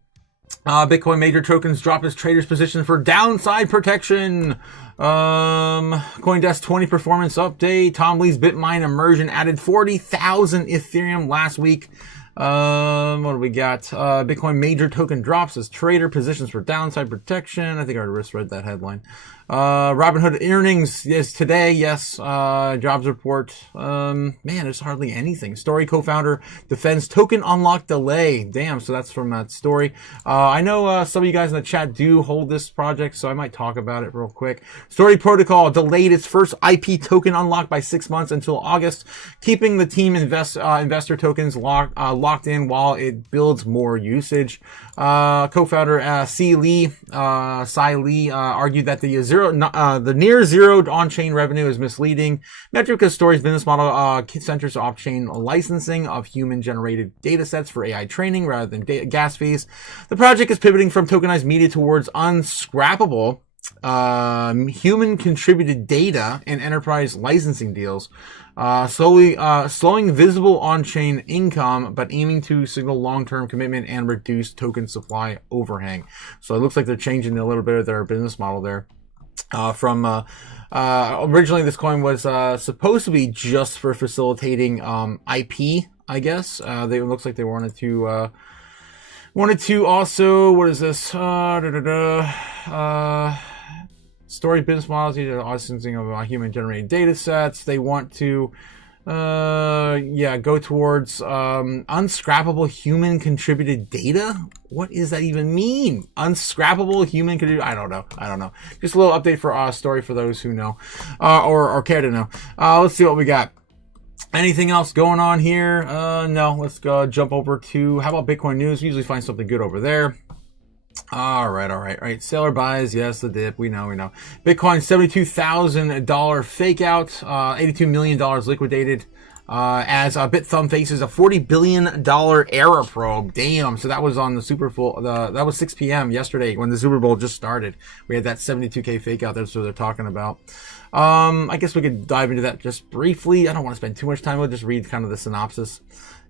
Bitcoin major tokens drop as traders position for downside protection. CoinDesk 20 performance update. Tom Lee's Bitmine immersion added 40,000 Ethereum last week. What do we got? Bitcoin major token drops as trader positions for downside protection. I think I already just read that headline. Robinhood earnings is today. Yes. Jobs report. Man, there's hardly anything. Story co-founder defends token unlock delay. Damn. So that's from that story. I know, some of you guys in the chat do hold this project, so I might talk about it real quick. Story Protocol delayed its first IP token unlock by 6 months until August, keeping the team investor tokens locked in while it builds more usage. Co-founder, Cy Lee, argued that the near zero on-chain revenue is misleading. Metrica's story's business model centers off-chain licensing of human-generated data sets for AI training rather than gas fees. The project is pivoting from tokenized media towards unscrappable human-contributed data and enterprise licensing deals, slowing visible on-chain income, but aiming to signal long-term commitment and reduce token supply overhang. So it looks like they're changing a little bit of their business model there. Originally this coin was supposed to be just for facilitating IP, I guess. It looks like they wanted to also, what is this? Story business models, licensing of human-generated data sets. They want to, go towards unscrappable human-contributed data. What does that even mean? Unscrappable human-contributed? I don't know. Just a little update for story for those who know, or care to know. Let's see what we got. Anything else going on here? No. Let's go jump over to, how about Bitcoin news? We usually find something good over there. All right. Seller buys, yes, the dip. We know. Bitcoin $72,000 fake out, $82 million liquidated, as BitThumb faces a $40 billion error probe. Damn. So that was on the Super Bowl. That was 6 p.m. yesterday when the Super Bowl just started. We had that 72K fake out. That's what they're talking about. I guess we could dive into that just briefly. I don't want to spend too much time. We'll just read kind of the synopsis.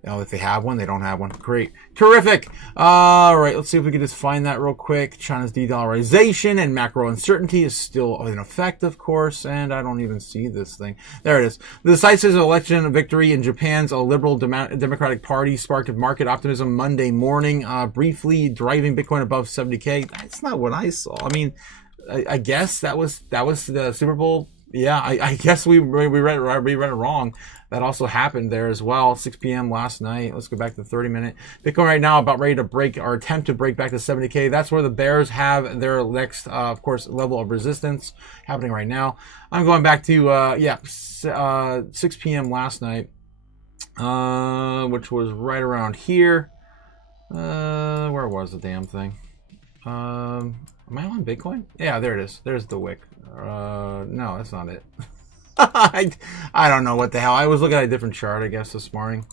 If they have one, they don't have one. Great. Terrific. All right. Let's see if we can just find that real quick. China's de-dollarization and macro uncertainty is still in effect, of course. And I don't even see this thing. There it is. The decisive election victory in Japan's liberal Democratic Party sparked market optimism Monday morning, briefly driving Bitcoin above 70K. That's not what I saw. I mean, I guess that was the Super Bowl. Yeah, I guess we read it wrong. That also happened there as well. 6 p.m. last night. Let's go back to 30-minute. Bitcoin right now about ready to break or attempt to break back to 70K. That's where the bears have their next, of course, level of resistance happening right now. I'm going back to 6 p.m. last night, which was right around here. Where was the damn thing? Am I on Bitcoin? Yeah, there it is. There's the wick. No, that's not it. I don't know what the hell. I was looking at a different chart, I guess, this morning.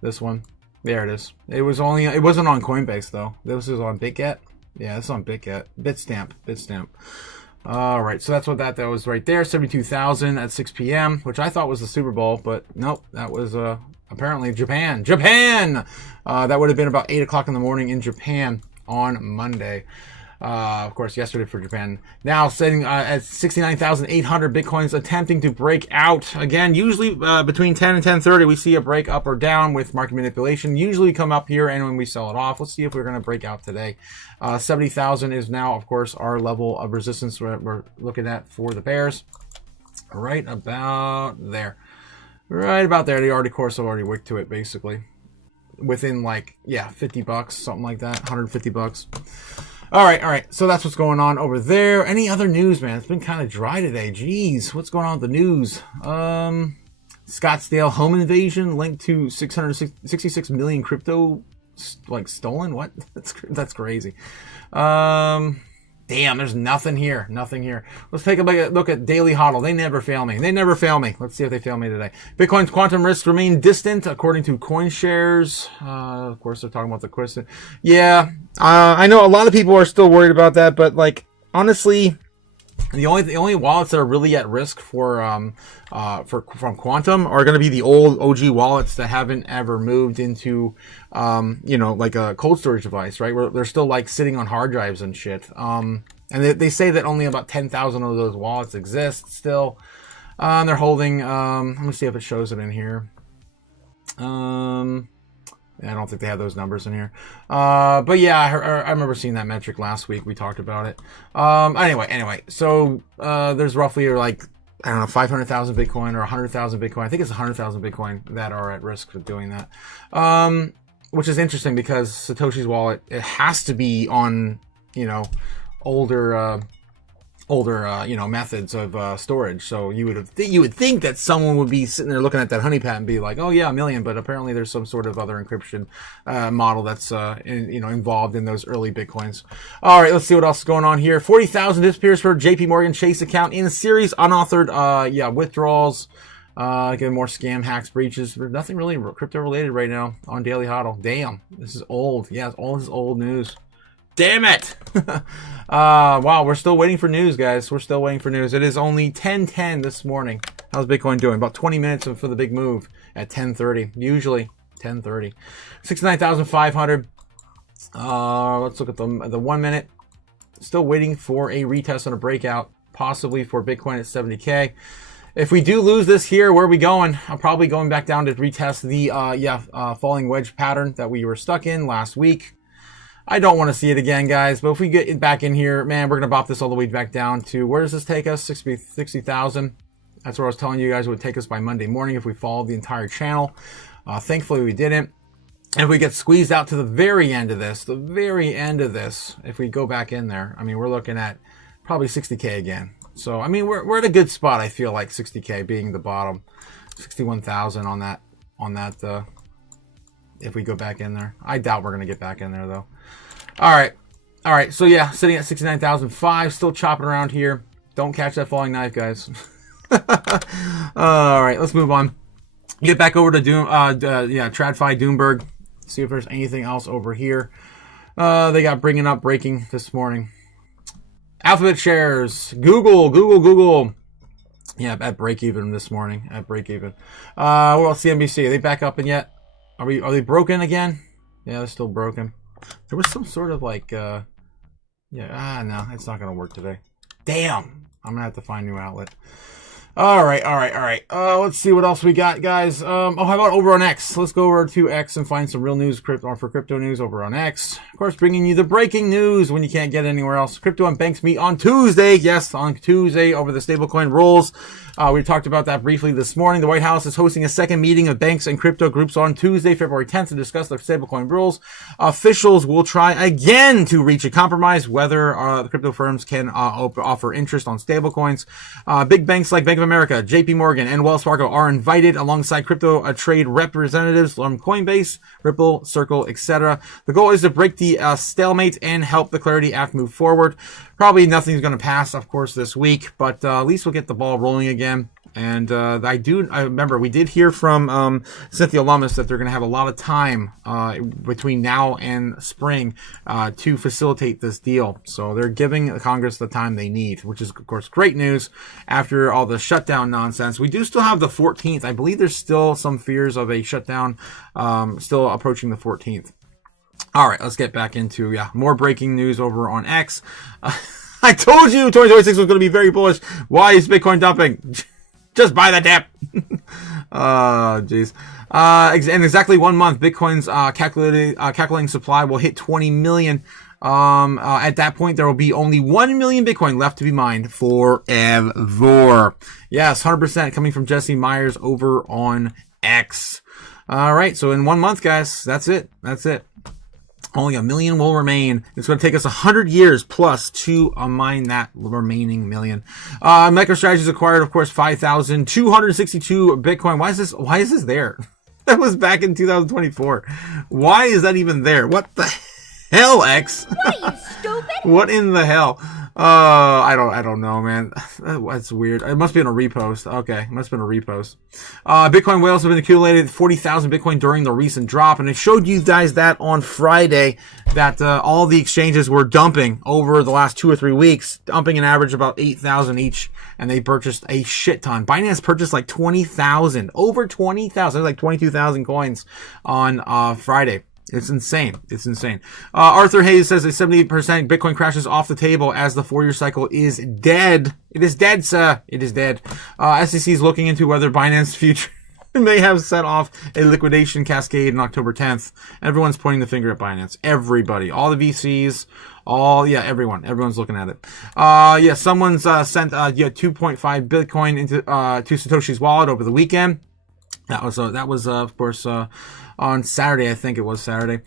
This one. There it is. It wasn't on Coinbase, though. This is on BitGet. Yeah, it's on BitGet. Bitstamp. All right, so that's what that was right there. 72,000 at 6 p.m., which I thought was the Super Bowl, but nope, that was apparently Japan. That would have been about 8 o'clock in the morning in Japan on Monday. Of course, yesterday for Japan. Now sitting at 69,800 Bitcoins, attempting to break out. Again, usually between 10 and 10:30, we see a break up or down with market manipulation. Usually come up here and when we sell it off. Let's see if we're going to break out today. 70,000 is now, of course, our level of resistance we're looking at for the bears. Right about there. The already course already wicked to it, basically. Within $50, something like that, $150. All right. So that's what's going on over there. Any other news, man? It's been kind of dry today. Jeez, what's going on with the news? Scottsdale home invasion linked to 666 million crypto, stolen. What? That's crazy. Damn, there's nothing here. Let's take a look at Daily Hodl. They never fail me. Let's see if they fail me today. Bitcoin's quantum risks remain distant, according to CoinShares. Of course, they're talking about the question. Yeah, I know a lot of people are still worried about that, but honestly, The only wallets that are really at risk from Quantum are going to be the old OG wallets that haven't ever moved into, like a cold storage device, right? Where they're still like sitting on hard drives and shit. And they say that only about 10,000 of those wallets exist still. They're holding, let me see if it shows it in here. I don't think they have those numbers in here. But yeah, I remember seeing that metric last week. We talked about it. Anyway, so there's roughly like, I don't know, 500,000 Bitcoin or 100,000 Bitcoin. I think it's 100,000 Bitcoin that are at risk of doing that. Which is interesting because Satoshi's wallet, it has to be on, older methods of storage. So you would think that someone would be sitting there looking at that honeypot and be like, oh yeah, 1 million, but apparently there's some sort of other encryption model that's involved in those early Bitcoins. All right, let's see what else is going on here. 40,000 disappears for JP Morgan Chase account in a series unauthored withdrawals. Again, more scam hacks, breaches. Nothing really crypto related right now on Daily Hodl. Damn, this is old. Yeah, this is old news. Damn it! Wow, we're still waiting for news, guys. We're still waiting for news. It is only 10:10 this morning. How's Bitcoin doing? About 20 minutes for the big move at 10:30. Usually 10:30. 69,500. Let's look at the 1 minute. Still waiting for a retest on a breakout, possibly for Bitcoin at 70K. If we do lose this here, where are we going? I'm probably going back down to retest the falling wedge pattern that we were stuck in last week. I don't want to see it again, guys, but if we get it back in here, man, we're going to bop this all the way back down to, where does this take us? 60,000. That's where I was telling you guys it would take us by Monday morning if we followed the entire channel. Thankfully, we didn't. And if we get squeezed out to the very end of this, if we go back in there, I mean, we're looking at probably 60K again. So, I mean, we're at a good spot, I feel like, 60K being the bottom. 61,000 on that, if we go back in there. I doubt we're going to get back in there, though. All right. So yeah, sitting at 69,005, still chopping around here. Don't catch that falling knife, guys. All right, let's move on. Get back over to TradFi Doomberg. See if there's anything else over here. They got breaking this morning. Alphabet shares, Google. Yeah, at break even this morning. At break even. What else? CNBC. Are they back up and yet? Are they broken again? Yeah, they're still broken. There was some sort of like, no, it's not going to work today. Damn. I'm going to have to find a new outlet. All right. Let's see what else we got, guys. How about over on X? Let's go over to X and find some real news for crypto news over on X. Of course, bringing you the breaking news when you can't get it anywhere else. Crypto and banks meet on Tuesday. Yes, on Tuesday over the stablecoin rules. We talked about that briefly this morning. The White House is hosting a second meeting of banks and crypto groups on Tuesday, February 10th, to discuss the stablecoin rules. Officials will try again to reach a compromise whether the crypto firms can offer interest on stablecoins. Big banks like Bank of America, JP Morgan, and Wells Fargo are invited alongside crypto trade representatives from Coinbase, Ripple, Circle, etc. The goal is to break the stalemate and help the Clarity Act move forward. Probably nothing's going to pass, of course, this week, but at least we'll get the ball rolling again. And I remember we did hear from Cynthia Lummis that they're going to have a lot of time between now and spring to facilitate this deal. So they're giving Congress the time they need, which is, of course, great news after all the shutdown nonsense. We do still have the 14th. I believe there's still some fears of a shutdown still approaching the 14th. All right, let's get back into more breaking news over on X. I told you 2026 was going to be very bullish. Why is Bitcoin dumping? Just buy the dip. Oh, jeez. In exactly 1 month, Bitcoin's calculating supply will hit 20 million. At that point, there will be only 1 million Bitcoin left to be mined forever. Yes, 100% coming from Jesse Myers over on X. All right, so in 1 month, guys, that's it. Only 1 million will remain. It's going to take us 100 years plus to mine that remaining million. MicroStrategy's acquired, of course, 5,262 Bitcoin. Why is this there? That was back in 2024. Why is that even there? What the hell, X? What are you, stupid? What in the hell? I don't know, man. That's weird. It must be in a repost. Okay, it must have been a repost. Bitcoin whales have been accumulated 40,000 Bitcoin during the recent drop, and I showed you guys that on Friday that all the exchanges were dumping over the last 2 or 3 weeks, dumping an average about 8,000 each, and they purchased a shit ton. Binance purchased like 20,000, over 20,000, like 22,000 coins on Friday. It's insane. It's insane. Arthur Hayes says that 78% Bitcoin crashes off the table as the 4-year cycle is dead. It is dead, sir. It is dead. SEC is looking into whether Binance Future may have set off a liquidation cascade on October 10th. Everyone's pointing the finger at Binance. Everybody. All the VCs. Everyone. Everyone's looking at it. Someone's sent 2.5 Bitcoin into to Satoshi's wallet over the weekend. That was of course on Saturday. I think it was Saturday.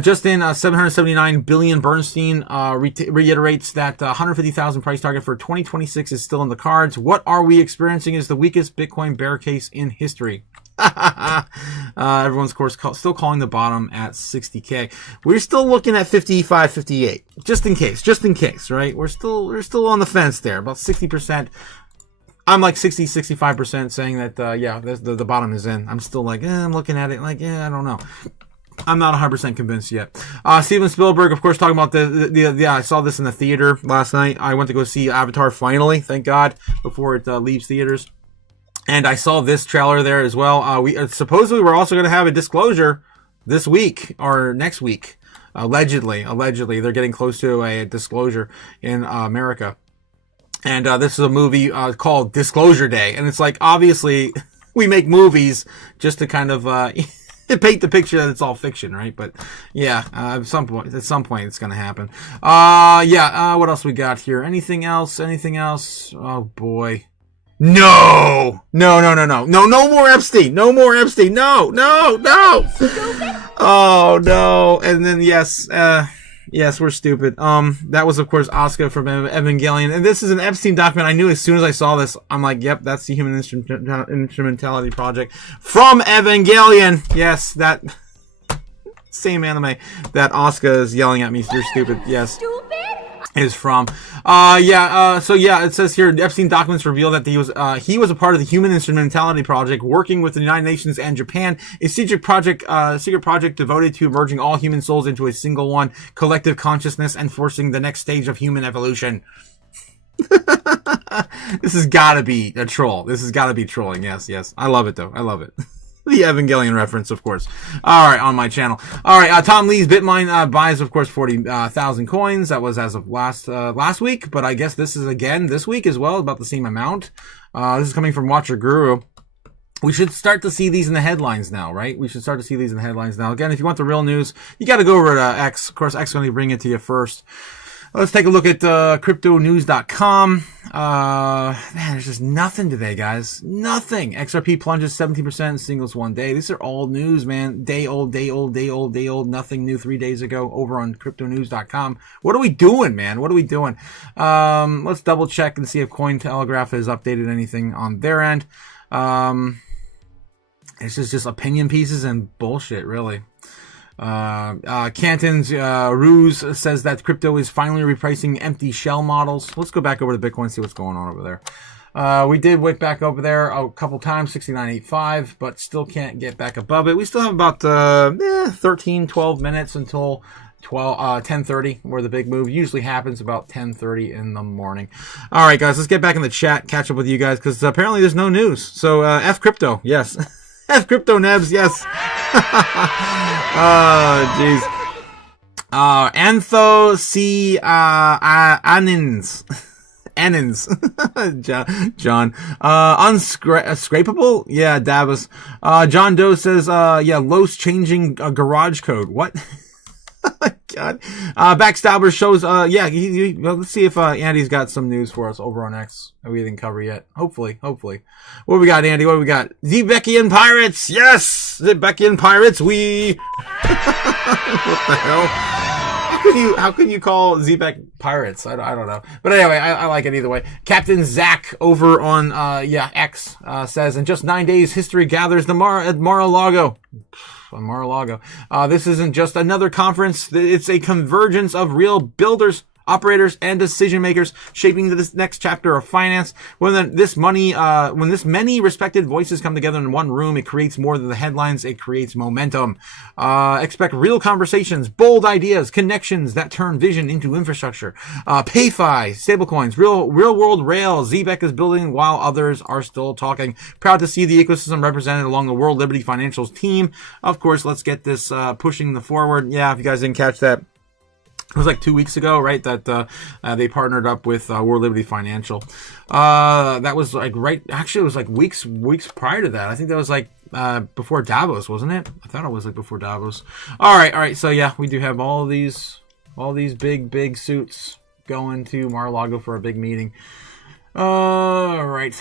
Just in 779 billion. Bernstein reiterates that 150,000 price target for 2026 is still in the cards. What are we experiencing is the weakest Bitcoin bear case in history. Everyone's of course still calling the bottom at 60K. We're still looking at 55, 58. Just in case, right? We're still on the fence there, about 60%. I'm like 60, 65% saying that, the bottom is in. I'm still like, I'm looking at it like, I don't know. I'm not 100% convinced yet. Steven Spielberg, of course, talking about I saw this in the theater last night. I went to go see Avatar finally, thank God, before it leaves theaters. And I saw this trailer there as well. We supposedly we're also going to have a disclosure this week or next week. Allegedly, they're getting close to a disclosure in America. And this is a movie called Disclosure Day. And it's like, obviously, we make movies just to kind of paint the picture that it's all fiction, right? But yeah, at some point it's going to happen. What else we got here? Anything else? Oh, boy. No more Epstein. No. Oh, no. And then, yes, we're stupid. That was, of course, Asuka from Evangelion. And this is an Epstein document. I knew as soon as I saw this, I'm like, yep, that's the Human Instrumentality Project from Evangelion. Yes, that same anime that Asuka is yelling at me, you're stupid. Yes. Is from. It says here, Epstein documents reveal that he was a part of the Human Instrumentality Project, working with the United Nations and Japan, a secret project devoted to merging all human souls into a single one, collective consciousness, and forcing the next stage of human evolution. This has gotta be a troll. This has gotta be trolling. Yes. I love it though. I love it. The Evangelion reference, of course. All right, on my channel. All right, Tom Lee's Bitmine buys, of course, 40,000 coins. That was as of last week, but I guess this is again this week as well, about the same amount. This is coming from Watcher Guru. We should start to see these in the headlines now, right? We should start to see these in the headlines now. Again, if you want the real news, you got to go over to X. Of course, X is going to bring it to you first. Let's take a look at cryptonews.com. Man, there's just nothing today, guys. Nothing. XRP plunges 17% in singles one day. These are all news, man. Day old. Nothing new 3 days ago over on cryptonews.com. What are we doing, man? What are we doing? Let's double check and see if Cointelegraph has updated anything on their end. It's just opinion pieces and bullshit, really. Canton's Ruse says that crypto is finally repricing empty shell models. Let's go back over to Bitcoin and see what's going on over there. We did wick back over there a couple times, 69.85, but still can't get back above it. We still have about 12 minutes until 10:30, where the big move usually happens about 10:30 in the morning. All right, guys, let's get back in the chat, catch up with you guys, because apparently there's no news. So F crypto, yes. F crypto nebs, yes. Oh, jeez. Antho C. Anins. John. Unscrapable? Yeah, Davos. John Doe says, Los changing garage code. What? Oh my God. Backstabber shows, let's see if Andy's got some news for us over on X that we didn't cover yet. Hopefully. What do we got, Andy? What do we got? Zebekian Pirates! Yes! Zebekian Pirates, what the hell? How can you call Zebek Pirates? I don't know. But anyway, I like it either way. Captain Zach over on, X, says, in just 9 days, history gathers at Mar-a-Lago. On Mar-a-Lago. This isn't just another conference. It's a convergence of real builders operators, and decision makers shaping this next chapter of finance. When this many respected voices come together in one room, it creates more than the headlines. It creates momentum. Expect real conversations, bold ideas, connections that turn vision into infrastructure. PayFi, stablecoins, real world rails. Zbeck is building while others are still talking. Proud to see the ecosystem represented along the World Liberty Financials team. Of course, let's get this pushing the forward. Yeah, if you guys didn't catch that, it was like 2 weeks ago, right, that they partnered up with World Liberty Financial. That was like actually it was like weeks prior to that. I think that was like before Davos, wasn't it? I thought it was like before Davos. All right. So yeah, we do have all these big suits going to Mar-a-Lago for a big meeting. All right.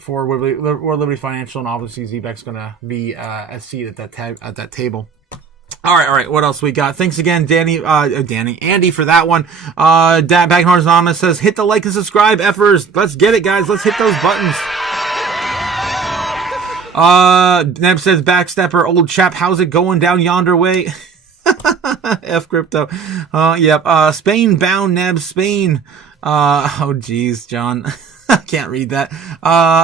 For World Liberty Financial, and obviously Zbeck's gonna be a seat at that table. All right. What else we got? Thanks again, Andy, for that one. Bagnars Anonymous says, hit the like and subscribe, effers. Let's get it, guys. Let's hit those buttons. Neb says, backstepper, old chap, how's it going down yonder way? F crypto. Yep. Spain bound, Neb, Spain. Oh geez, John. I can't read that.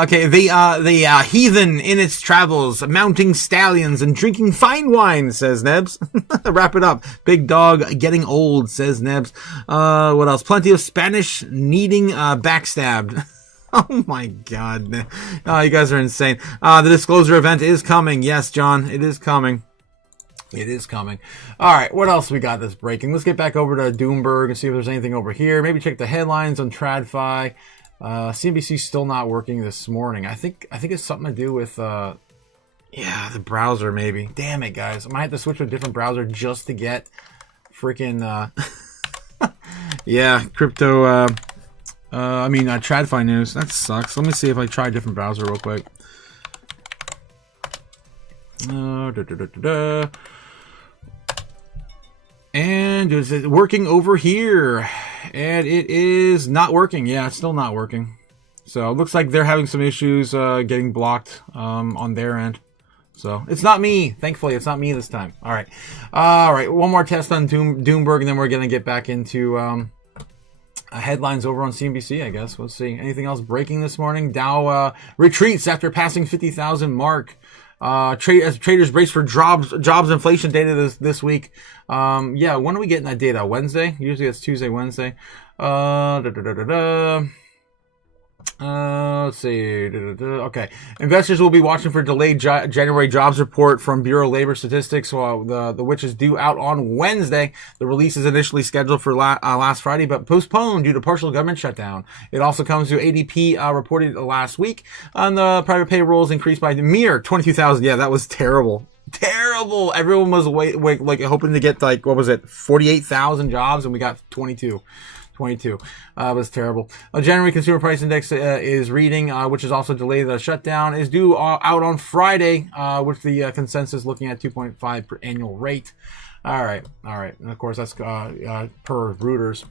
Okay, the heathen in its travels, mounting stallions and drinking fine wine, says Nebs. Wrap it up. Big dog getting old, says Nebs. What else? Plenty of Spanish needing backstabbed. Oh my god. Oh, you guys are insane. The disclosure event is coming. Yes, John, it is coming. It is coming. All right, what else we got that's breaking? Let's get back over to Doomberg and see if there's anything over here. Maybe check the headlines on TradFi. CNBC's still not working this morning. I think it's something to do with the browser maybe. Damn it, guys. I might have to switch to a different browser just to get freaking crypto TradFi news. That sucks. Let me see if I try a different browser real quick. And is it working over here? And it is not working. Yeah, it's still not working. So it looks like they're having some issues getting blocked on their end. So it's not me. Thankfully, it's not me this time. All right. One more test on Doomberg, and then we're going to get back into headlines over on CNBC, I guess. Let's see. Anything else breaking this morning? Dow retreats after passing 50,000 mark. As traders brace for jobs inflation data this week. When are we getting that data? Wednesday? Usually it's Tuesday, Wednesday. Let's see. Okay. Investors will be watching for delayed January jobs report from Bureau of Labor Statistics, which is due out on Wednesday. The release is initially scheduled for last Friday, but postponed due to partial government shutdown. It also comes to ADP reported last week, and the private payrolls increased by a mere 22,000. Yeah, that was terrible. Terrible. Everyone was hoping to get 48,000 jobs, and we got 22. Was terrible. January Consumer Price Index is reading, which is also delayed. The shutdown is due out on Friday, with the consensus looking at 2.5 per annual rate. All right. And of course, that's per Reuters.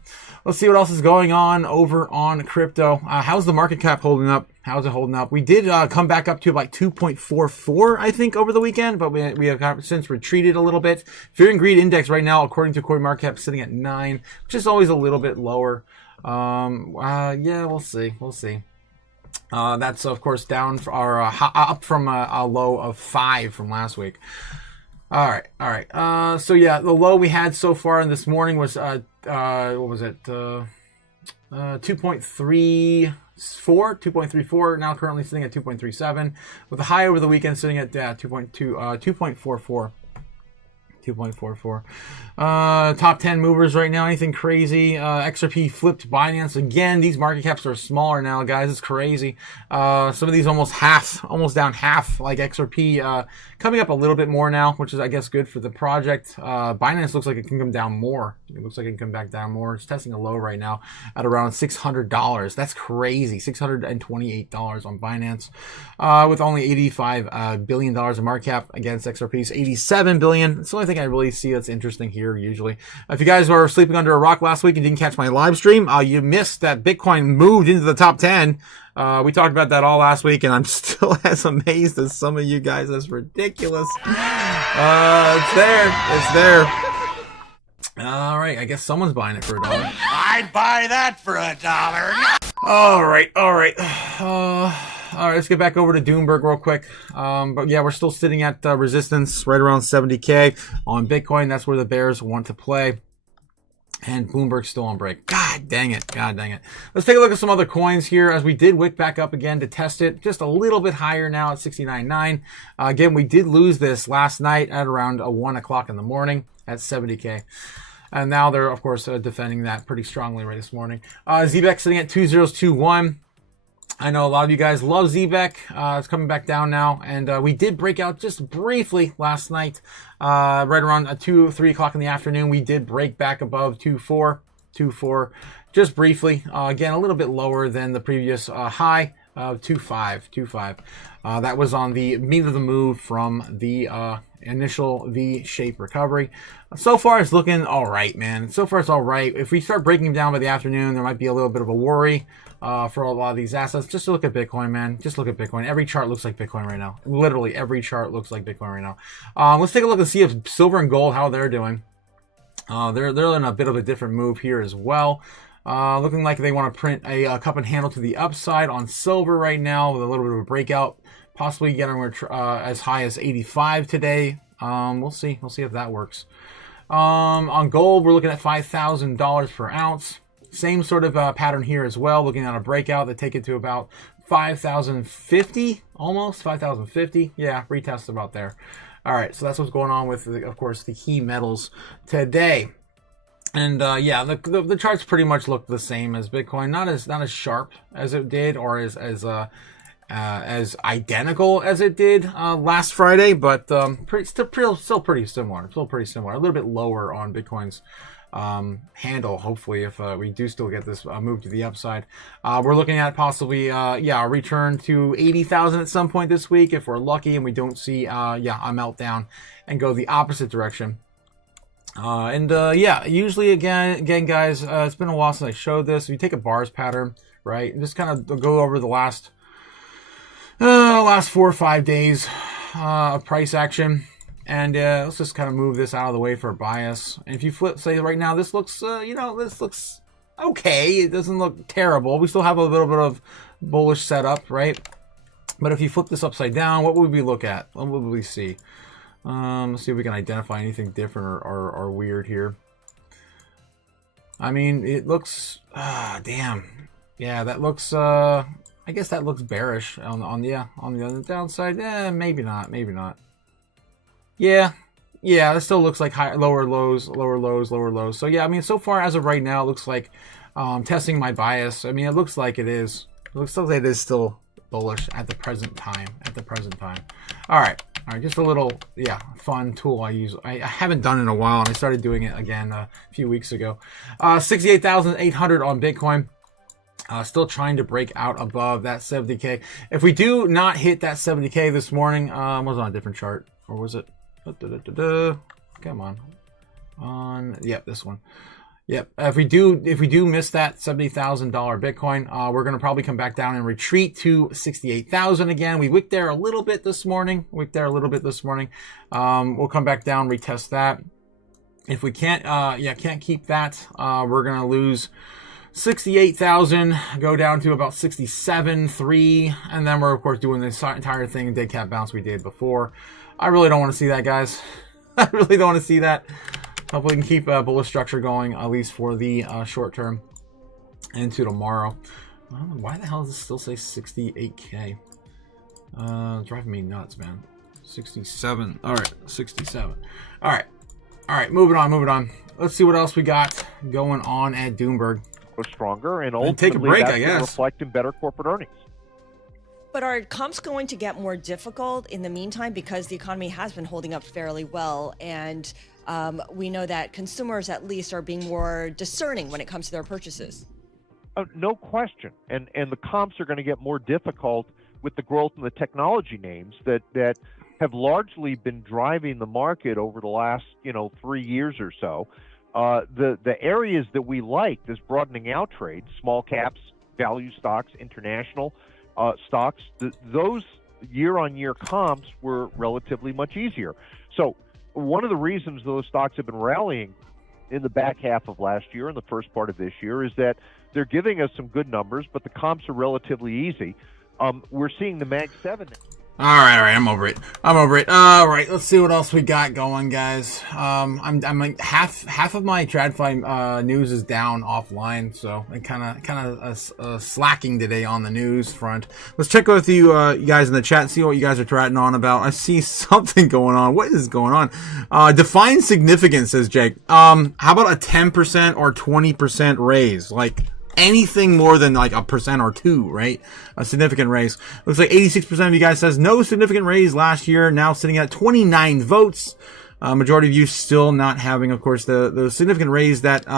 Let's see what else is going on over on crypto. How's the market cap holding up? How's it holding up? We did come back up to like 2.44, I think, over the weekend, but we have since retreated a little bit. Fear and Greed Index right now, according to CoinMarketCap, sitting at 9, which is always a little bit lower. We'll see. That's of course down up from a low of 5 from last week. All right. So yeah, the low we had so far in this morning was what was it? 2.34. Now currently sitting at 2.37, with the high over the weekend sitting at 2.44. 2.44. Top 10 movers right now. Anything crazy? XRP flipped Binance again. These market caps are smaller now, guys. It's crazy. Some of these almost down half, like XRP, coming up a little bit more now, which is, I guess, good for the project. Binance looks like it can come down more. It looks like it can come back down more. It's testing a low right now at around $600. That's crazy. $628 on Binance, with only $85 billion in market cap against XRP's $87 billion. It's the only thing I really see that's interesting here usually. If you guys were sleeping under a rock last week and didn't catch my live stream, you missed that Bitcoin moved into the top 10. We talked about that all last week, and I'm still as amazed as some of you guys. That's ridiculous. It's there. All right, I guess someone's buying it for $1. I'd buy that for $1. All right. All right, let's get back over to Doomberg real quick. But yeah, we're still sitting at resistance right around 70K on Bitcoin. That's where the bears want to play. And Bloomberg's still on break. God dang it. God dang it. Let's take a look at some other coins here as we did wick back up again to test it. Just a little bit higher now at 69.9. Again, we did lose this last night at around 1 o'clock in the morning at 70K. And now they're, of course, defending that pretty strongly right this morning. ZBEC sitting at 2021. I know a lot of you guys love ZBEC. It's coming back down now. And we did break out just briefly last night. Right around 2 or 3 o'clock in the afternoon, we did break back above 2.4, just briefly. Again, a little bit lower than the previous high of 2.5. That was on the meat of the move from the initial V-shaped recovery. So far, it's looking all right, man. So far, it's all right. If we start breaking them down by the afternoon, there might be a little bit of a worry for a lot of these assets. Just look at Bitcoin, man. Just look at Bitcoin. Every chart looks like Bitcoin right now. Literally, every chart looks like Bitcoin right now. Let's take a look and see if silver and gold, how they're doing. They're in a bit of a different move here as well. Looking like they want to print a cup and handle to the upside on silver right now with a little bit of a breakout. Possibly getting as high as 85 today. We'll see. We'll see if that works. On gold, we're looking at $5,000 per ounce. Same sort of pattern here as well. Looking at a breakout that take it to about 5,050, almost 5,050. Yeah, retest about there. All right, so that's what's going on with, of course, the key metals today. And yeah, the charts pretty much look the same as Bitcoin. Not as sharp as it did, or as identical as it did last Friday, but still pretty similar. Still pretty similar. A little bit lower on Bitcoin's handle, hopefully, if we do still get this move to the upside. We're looking at possibly a return to 80,000 at some point this week if we're lucky and we don't see a meltdown and go the opposite direction. Yeah, usually again guys, it's been a while since I showed this. If you take a bars pattern, right, and just kind of go over the last 4 or 5 days of price action, and let's just kind of move this out of the way for a bias. And if you flip, say right now, this looks this looks okay. It doesn't look terrible. We still have a little bit of bullish setup, right? But if you flip this upside down, what would we look at? What would we see? Let's see if we can identify anything different or weird here. I mean, it looks damn. Yeah, that looks I guess that looks bearish on the downside. Maybe not. Yeah, that still looks like lower lows. So yeah, I mean, so far as of right now, it looks like testing my bias. I mean, it looks like it is. It looks like it is still bullish at the present time. All right, just a little fun tool I use. I haven't done it in a while, and I started doing it again a few weeks ago. 68,800 on Bitcoin. Still trying to break out above that 70K. If we do not hit that 70K this morning, was it on a different chart, or was it? Come on. Yep, this one. Yep. If we do miss that $70,000 Bitcoin, we're gonna probably come back down and retreat to 68,000 again. We wicked there a little bit this morning. We'll come back down, retest that. If we can't keep that, we're gonna lose 68,000, go down to about 67.3, and then we're of course doing this entire thing in dead cat bounce we did before. I really don't want to see that, guys. I really don't want to see that. Hopefully we can keep a bullish structure going, at least for the short term into tomorrow. Why the hell does it still say 68K? It's driving me nuts, man. 67. All right, 67. All right, moving on. Let's see what else we got going on at Doomberg. Stronger, and ultimately take a break, that's I guess. Reflect in better corporate earnings. But are comps going to get more difficult in the meantime, because the economy has been holding up fairly well, and we know that consumers at least are being more discerning when it comes to their purchases? No question, and the comps are going to get more difficult with the growth in the technology names that have largely been driving the market over the last 3 years or so. The areas that we like, this broadening out trade, small caps, value stocks, international stocks, those year-on-year comps were relatively much easier. So one of the reasons those stocks have been rallying in the back half of last year and the first part of this year is that they're giving us some good numbers, but the comps are relatively easy. We're seeing the Mag 7. All right, I'm over it. All right, let's see what else we got going, guys. I'm like half of my TradFi news is down offline, so I kind of slacking today on the news front. Let's check with you guys in the chat, see what you guys are chatting on about. I see something going on. What is going on? Define significance, says Jake. How about a 10% or 20% raise? Like anything more than like 1% or 2%, right? A significant raise. Looks like 86% of you guys says no significant raise last year. Now sitting at 29 votes. Majority of you still not having, of course, the significant raise that, people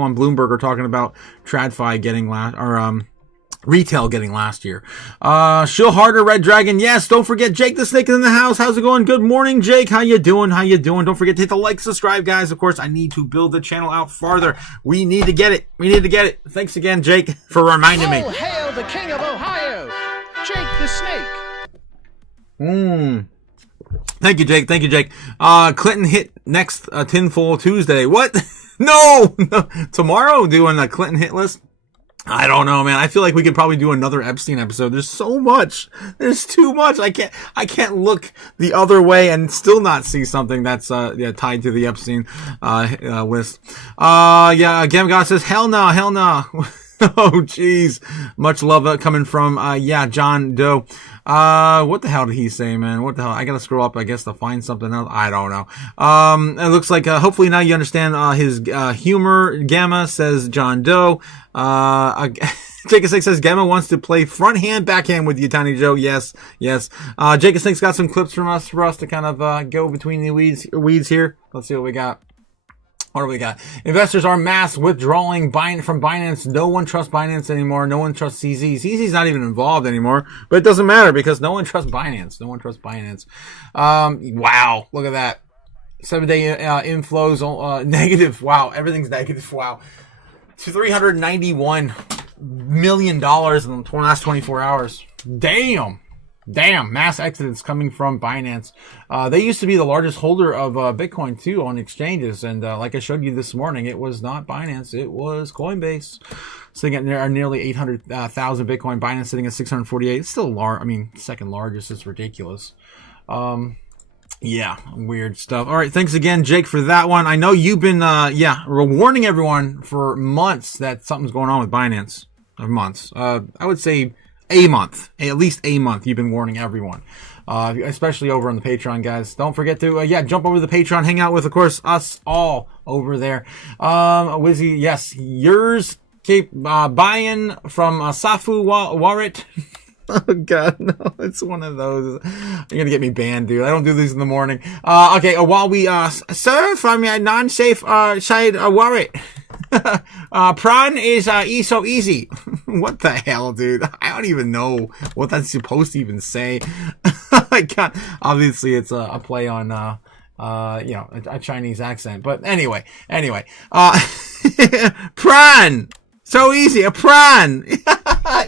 on Bloomberg are talking about TradFi getting retail getting last year. Shill Harder, Red Dragon. Yes, don't forget Jake the Snake is in the house. How's it going? Good morning, Jake. How you doing? Don't forget to hit the like, subscribe, guys. Of course, I need to build the channel out farther. We need to get it. Thanks again, Jake, for reminding me. Oh, hail the king of Ohio, Jake the Snake. Thank you, Jake. Clinton hit next Tinfoil Tuesday. What? No. Tomorrow doing a Clinton hit list. I don't know, man. I feel like we could probably do another Epstein episode. There's so much. There's too much. I can't look the other way and still not see something that's tied to the Epstein list. Gamgod says hell no. Oh jeez. Much love coming from John Doe. What the hell did he say, man? What the hell? I gotta scroll up, I guess, to find something else. I don't know. It looks like, hopefully now you understand, his, humor. Gamma says John Doe. Jacob Six says Gamma wants to play front hand, backhand with you, Tiny Joe. Yes. Jacob Six got some clips for us to kind of, go between the weeds here. Let's see what we got. What do we got? Investors are mass withdrawing from Binance. No one trusts Binance anymore. No one trusts CZ. CZ's not even involved anymore, but it doesn't matter because no one trusts Binance. Wow. Look at that. 7-day inflows negative. Wow. Everything's negative. Wow. $391 million in the last 24 hours. Damn, mass exodus coming from Binance. They used to be the largest holder of Bitcoin too on exchanges, and like I showed you this morning, it was not Binance, it was Coinbase. Sitting at nearly 800,000 Bitcoin. Binance sitting at 648. It's still large. I mean, second largest. It's ridiculous. Weird stuff. All right, thanks again, Jake, for that one. I know you've been warning everyone for months that something's going on with Binance. Months. I would say at least a month, you've been warning everyone, especially over on the Patreon, guys. Don't forget to, jump over to the Patreon, hang out with, of course, us all over there. Wizzy, yes, yours, keep, buying from, Safu Warit. Oh God, no, it's one of those. You're gonna get me banned, dude. I don't do these in the morning. Okay, while we, sir, from your non-safe, side, Warit. Prawn is so easy. What the hell, dude? I don't even know what that's supposed to even say. I can't. Obviously, it's a play on a Chinese accent. But anyway, prawn. So easy, a prawn.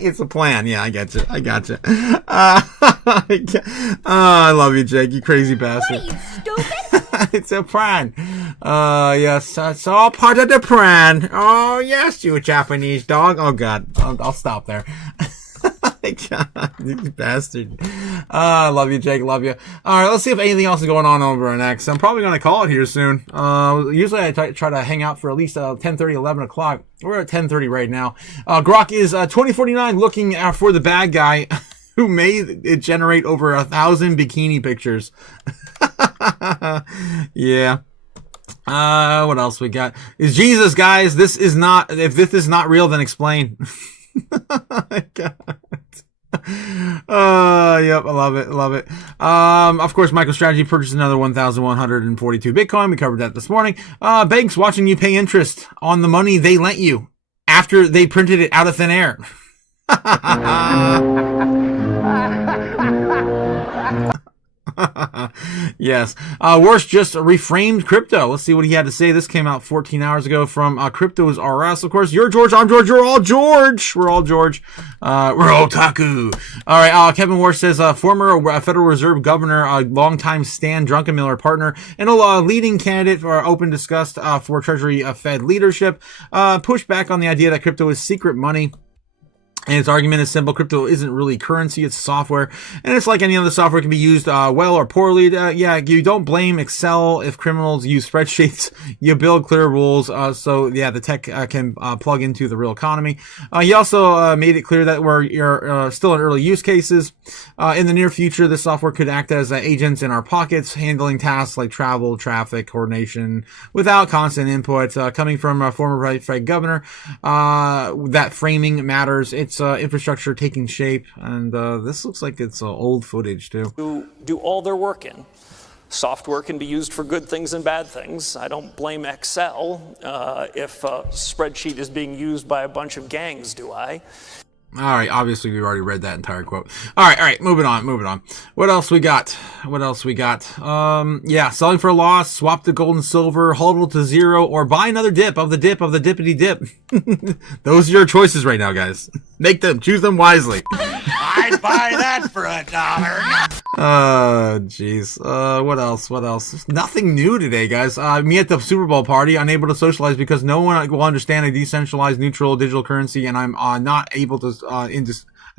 It's a plan. Yeah, I got you. I love you, Jake. You crazy bastard. What are you, stupid? It's a prawn. Yes, it's all part of the plan. Oh, yes, you Japanese dog. Oh, God. I'll stop there. God, you bastard. I love you, Jake. Love you. All right, let's see if anything else is going on over on X. I'm probably going to call it here soon. Usually I try to hang out for at least 10:30, 11 o'clock. We're at 10:30 right now. Grok is 2049 looking for the bad guy who may generate over 1,000 bikini pictures. Yeah. What else we got? Is Jesus, guys. If this is not real, then explain. God. Yep, I love it. Of course, MicroStrategy purchased another 1,142 Bitcoin. We covered that this morning. Banks watching you pay interest on the money they lent you after they printed it out of thin air. Yes. Worse just reframed crypto. Let's see what he had to say. This came out 14 hours ago from Crypto's RS. Of course, you're George, I'm George, you're all George. We're all George. We're all Otaku. All right. Kevin Warsh says, former Federal Reserve Governor, longtime Stan Druckenmiller partner, and a leading candidate for open disgust for Treasury Fed leadership, pushed back on the idea that crypto is secret money. And its argument is simple. Crypto isn't really currency. It's software. And it's like any other software. It can be used well or poorly. Yeah, you don't blame Excel if criminals use spreadsheets. You build clear rules. So, yeah, the tech can plug into the real economy. He also made it clear that you're still in early use cases. In the near future, this software could act as agents in our pockets, handling tasks like travel, traffic, coordination, without constant input. Coming from a former Fed governor, that framing matters. It's infrastructure taking shape, and this looks like it's old footage too. Do all their work in. Software can be used for good things and bad things. I don't blame Excel if a spreadsheet is being used by a bunch of gangs, do I? All right, obviously we've already read that entire quote. All right, moving on. What else we got? Yeah, selling for a loss, swap to gold and silver, hodl to zero, or buy another dip of the dippity dip. Those are your choices right now, guys. Make them, choose them wisely. I'd buy that for $1. Jeez. What else? Nothing new today, guys. Me at the Super Bowl party, unable to socialize because no one will understand a decentralized neutral digital currency, and I'm not able to, and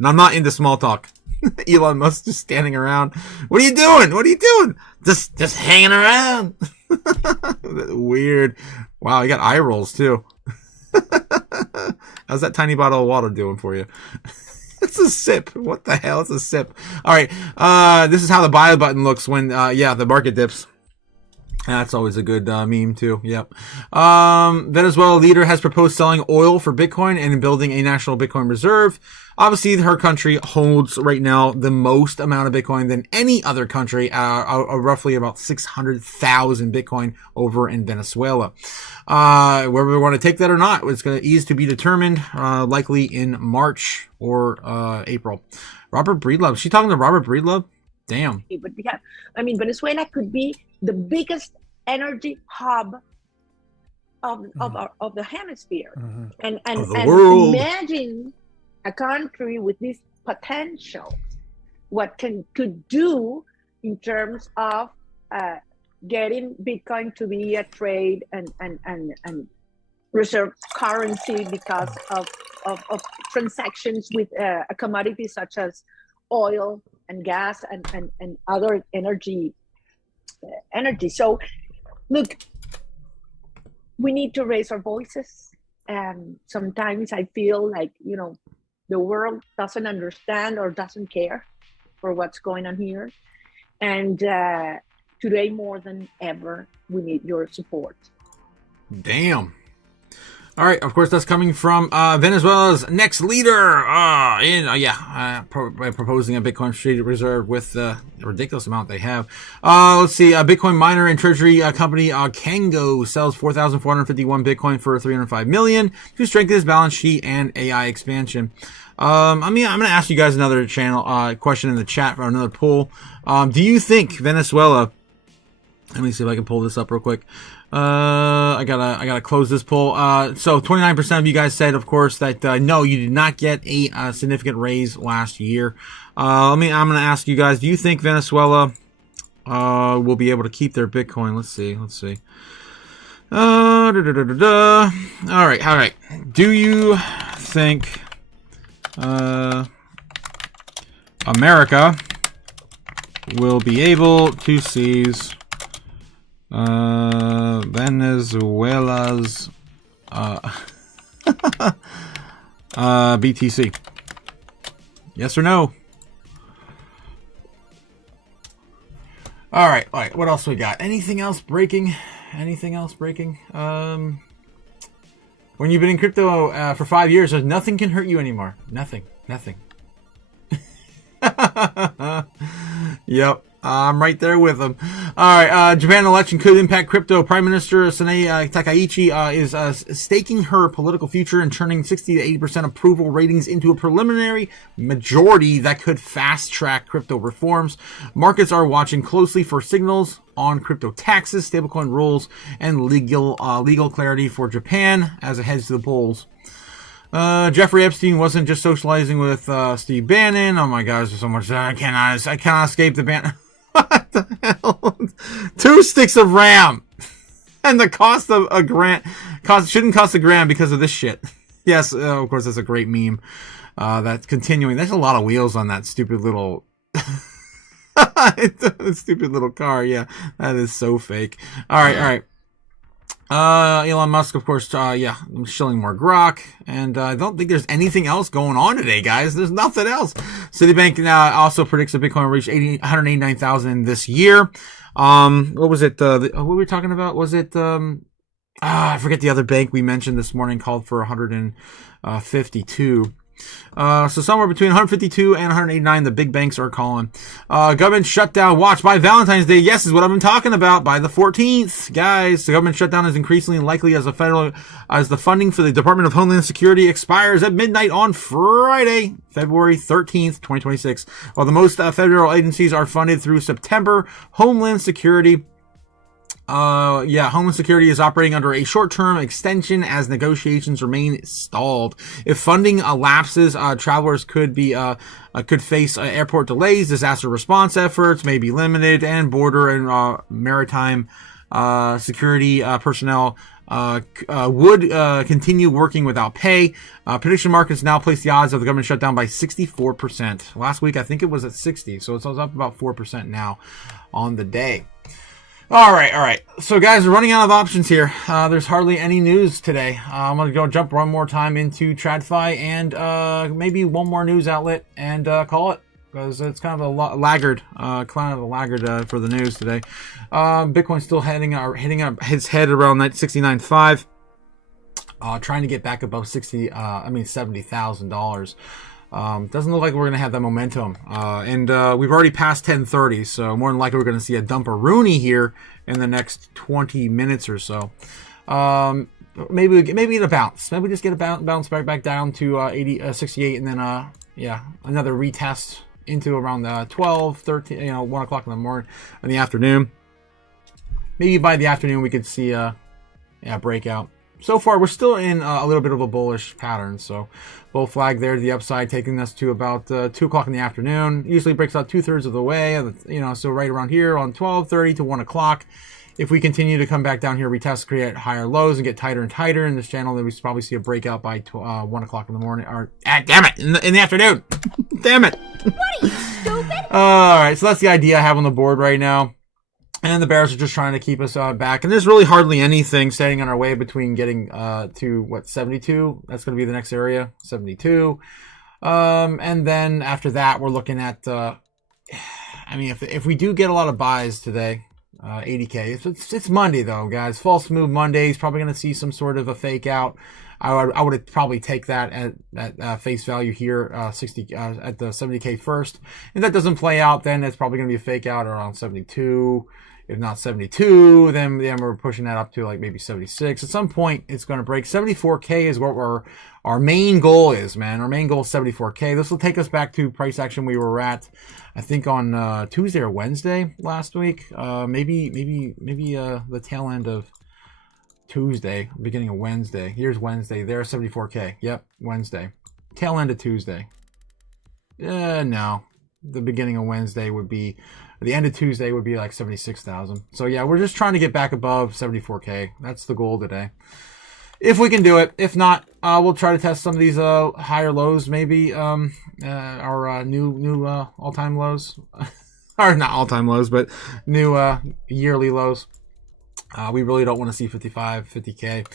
I'm not into small talk. Elon Musk just standing around. What are you doing? Just hanging around. Weird. Wow, you got eye rolls too. How's that tiny bottle of water doing for you? It's a sip. What the hell? It's a sip. All right. This is how the buy button looks when, the market dips. That's always a good meme too. Yep. Venezuela leader has proposed selling oil for Bitcoin and building a national Bitcoin reserve. Obviously, her country holds right now the most amount of Bitcoin than any other country, roughly about 600,000 Bitcoin over in Venezuela. Whether we want to take that or not, it's going to ease to be determined, likely in March or April. Robert Breedlove. Is she talking to Robert Breedlove? Damn. But we have, Venezuela could be the biggest energy hub of the hemisphere, and imagine a country with this potential, what could do in terms of getting Bitcoin to be a trade and reserve currency because of transactions with a commodity such as oil and gas and other energy. So, look, we need to raise our voices. And sometimes I feel like, the world doesn't understand or doesn't care for what's going on here. And today, more than ever, we need your support. Damn. All right, of course, that's coming from Venezuela's next leader proposing a Bitcoin strategic reserve with the ridiculous amount they have. Let's see, a Bitcoin miner and treasury company Kango sells 4,451 Bitcoin for $305 million to strengthen his balance sheet and AI expansion. I'm going to ask you guys another question in the chat for another poll. Do you think Venezuela? Let me see if I can pull this up real quick. I gotta close this poll. So 29% of you guys said, of course, that no, you did not get a significant raise last year. I'm gonna ask you guys, do you think Venezuela will be able to keep their Bitcoin? Let's see. All right. Do you think America will be able to seize Venezuela's BTC? Yes or no? All right. What else we got? Anything else breaking? When you've been in crypto for 5 years, nothing can hurt you anymore. Nothing. Yep. I'm right there with them. All right, Japan election could impact crypto. Prime Minister Sanae Takaichi is staking her political future and turning 60 to 80% approval ratings into a preliminary majority that could fast-track crypto reforms. Markets are watching closely for signals on crypto taxes, stablecoin rules, and legal clarity for Japan as it heads to the polls. Jeffrey Epstein wasn't just socializing with Steve Bannon. Oh my gosh, there's so much. I cannot escape the ban. What the hell? 2 sticks of RAM. And the cost of a grand shouldn't cost a grand because of this shit. Yes, of course, that's a great meme. That's continuing. There's a lot of wheels on that stupid little stupid little car. Yeah, that is so fake. All right. Elon Musk, of course, I'm shilling more grok, and I don't think there's anything else going on today, guys. There's nothing else. Citibank now also predicts that Bitcoin will reach 189,000 this year. What was it? What were we talking about? Was it, I forget the other bank we mentioned this morning called for 152. So somewhere between 152 and 189, the big banks are calling. Government shutdown watch by Valentine's Day. Yes, is what I've been talking about. By the 14th, guys, the government shutdown is increasingly likely as the funding for the Department of Homeland Security expires at midnight on Friday, February 13th, 2026. While the most federal agencies are funded through September, Homeland Security is operating under a short-term extension as negotiations remain stalled. If funding lapses, travelers could face airport delays, disaster response efforts may be limited, and border and maritime security personnel would continue working without pay. Prediction markets now place the odds of the government shutdown by 64%. Last week, I think it was at 60, so it's up about 4% now on the day. All right. So, guys, we're running out of options here. There's hardly any news today. I'm going to go jump one more time into TradFi and maybe one more news outlet and call it, because it's kind of a laggard for the news today. Bitcoin's still hitting up his head around that 69.5, trying to get back above $70,000. Doesn't look like we're going to have that momentum. And we've already passed 10:30, so more than likely we're going to see a dumper-rooney here in the next 20 minutes or so. Maybe a bounce. Maybe we just get a bounce back down to 68, and then another retest into around 12, 13, 1 o'clock in the morning, in the afternoon. Maybe by the afternoon we could see a breakout. So far, we're still in a little bit of a bullish pattern. So, bull flag there to the upside, taking us to about 2 o'clock in the afternoon. Usually breaks out 2/3 of the way. So right around here on 12:30 to 1 o'clock. If we continue to come back down here, retest, create higher lows, and get tighter and tighter in this channel, then we probably see a breakout by 1 o'clock in the morning. Or damn it, in the afternoon. Damn it. What are you, stupid? All right, so that's the idea I have on the board right now. And the bears are just trying to keep us back. And there's really hardly anything standing on our way between getting to, 72? That's going to be the next area, 72. And then after that, we're looking at, if we do get a lot of buys today, 80K. It's Monday, though, guys. False move Monday. He's probably going to see some sort of a fake out. I would probably take that at face value here, 60 at the 70K first. If that doesn't play out, then it's probably going to be a fake out around 72. If not 72, then we're pushing that up to like maybe 76. At some point, it's going to break. 74K is what our main goal is, man. Our main goal is 74K. This will take us back to price action we were at, I think, on Tuesday or Wednesday last week. Maybe the tail end of Tuesday, beginning of Wednesday. Here's Wednesday. There's 74K. Yep, Wednesday. Tail end of Tuesday. No. The beginning of Wednesday would be, the end of Tuesday would be like 76,000. So yeah, we're just trying to get back above 74K. That's the goal today. If we can do it. If not, we'll try to test some of these higher lows, maybe our new all-time lows. Or not all-time lows, but new yearly lows. We really don't want to see 55, 50K.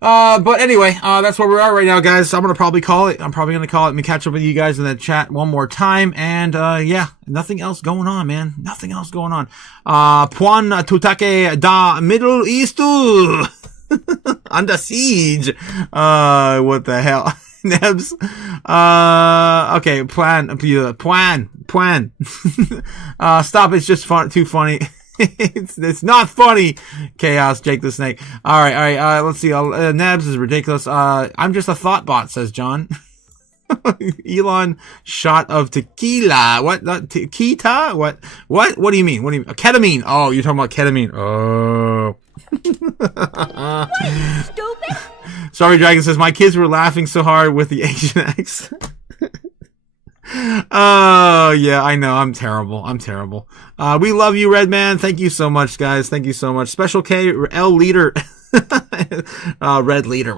But anyway, that's where we are right now, guys. I'm going to probably call it. Let me catch up with you guys in the chat one more time. And, nothing else going on, man. Nothing else going on. Puan tutake da Middle East under siege. What the hell? Nebs. Okay, plan. Stop, it's just too funny. It's not funny. Chaos, Jake the Snake. All right. Let's see. Nebs is ridiculous. I'm just a thought bot, says John. Elon shot of tequila. What? Tequila? What? What do you mean? Ketamine. Oh, you're talking about ketamine. Oh. What, stupid? Sorry, Dragon says, my kids were laughing so hard with the Asian accent. Oh, yeah, I know. I'm terrible. We love you, Red Man. Thank you so much, guys. Thank you so much. Special K, L Leader. Red leader.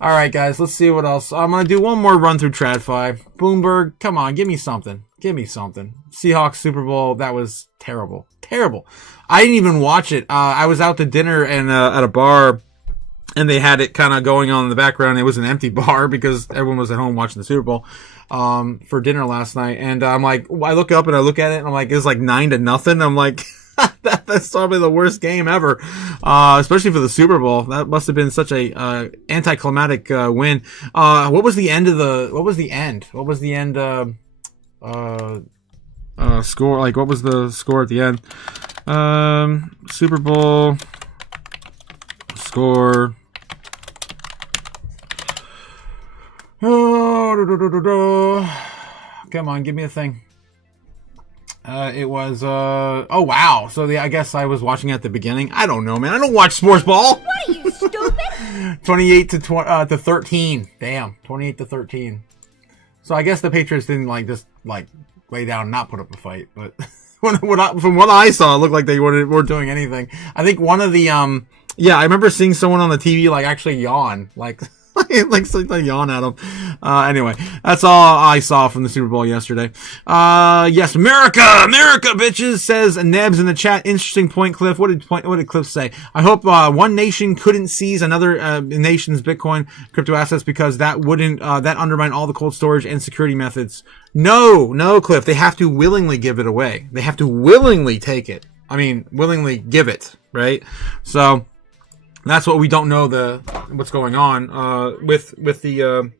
All right, guys, let's see what else. I'm going to do one more run through TradFi. Bloomberg, come on, give me something. Seahawks Super Bowl, that was terrible. I didn't even watch it. I was out to dinner and at a bar, and they had it kind of going on in the background. It was an empty bar because everyone was at home watching the Super Bowl for dinner last night. And I'm like, I look up and I look at it, and I'm like, it's like 9-0. I'm like, that's probably the worst game ever, especially for the Super Bowl. That must have been such a anticlimactic win. What was the end? Score? Like, what was the score at the end? Super Bowl score. Come on, give me a thing. It was, oh wow. So I guess I was watching at the beginning. I don't know, man. I don't watch sports ball. What are you, stupid? 28 to 13. Damn. 28 to 13. So I guess the Patriots didn't just lay down and not put up a fight. But from what I saw, it looked like they weren't doing anything. I think one of the, I remember seeing someone on the TV actually yawn. Like yawn at him. Anyway, that's all I saw from the Super Bowl yesterday. Yes, America, bitches, says Nebs in the chat. Interesting point, Cliff. What did Cliff say? I hope one nation couldn't seize another nation's Bitcoin crypto assets because that wouldn't that undermine all the cold storage and security methods. No, Cliff. They have to willingly give it away. They have to willingly take it. I mean, willingly give it, right? So that's what we don't know what's going on with the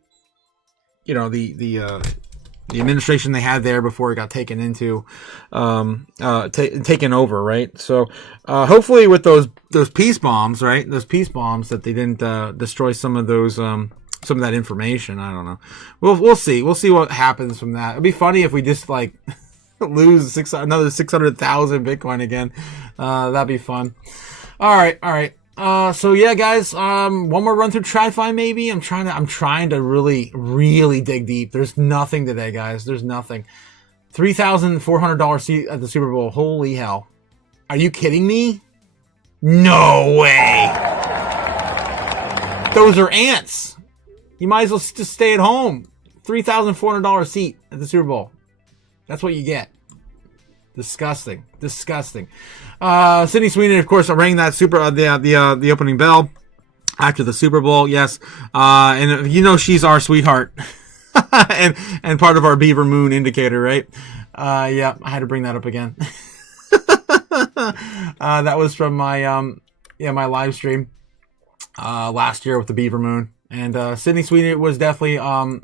the administration they had there before it got taken into taken over, right? So hopefully with those peace bombs, right? Those peace bombs that they didn't destroy some of that information. I don't know. We'll see. We'll see what happens from that. It'd be funny if we just lose another 600,000 Bitcoin again. That'd be fun. All right. So yeah, guys, one more run through TradFi maybe. I'm trying to really, really dig deep. There's nothing today, guys. There's nothing. $3,400 seat at the Super Bowl. Holy hell. Are you kidding me? No way. Those are ants. You might as well just stay at home. $3,400 seat at the Super Bowl. That's what you get. Disgusting. Sydney Sweeney, of course, rang that the opening bell after the Super Bowl. Yes. And she's our sweetheart and part of our Beaver Moon indicator, right? Yeah, I had to bring that up again. That was from my live stream, last year with the Beaver Moon. And, Sydney Sweeney was definitely, I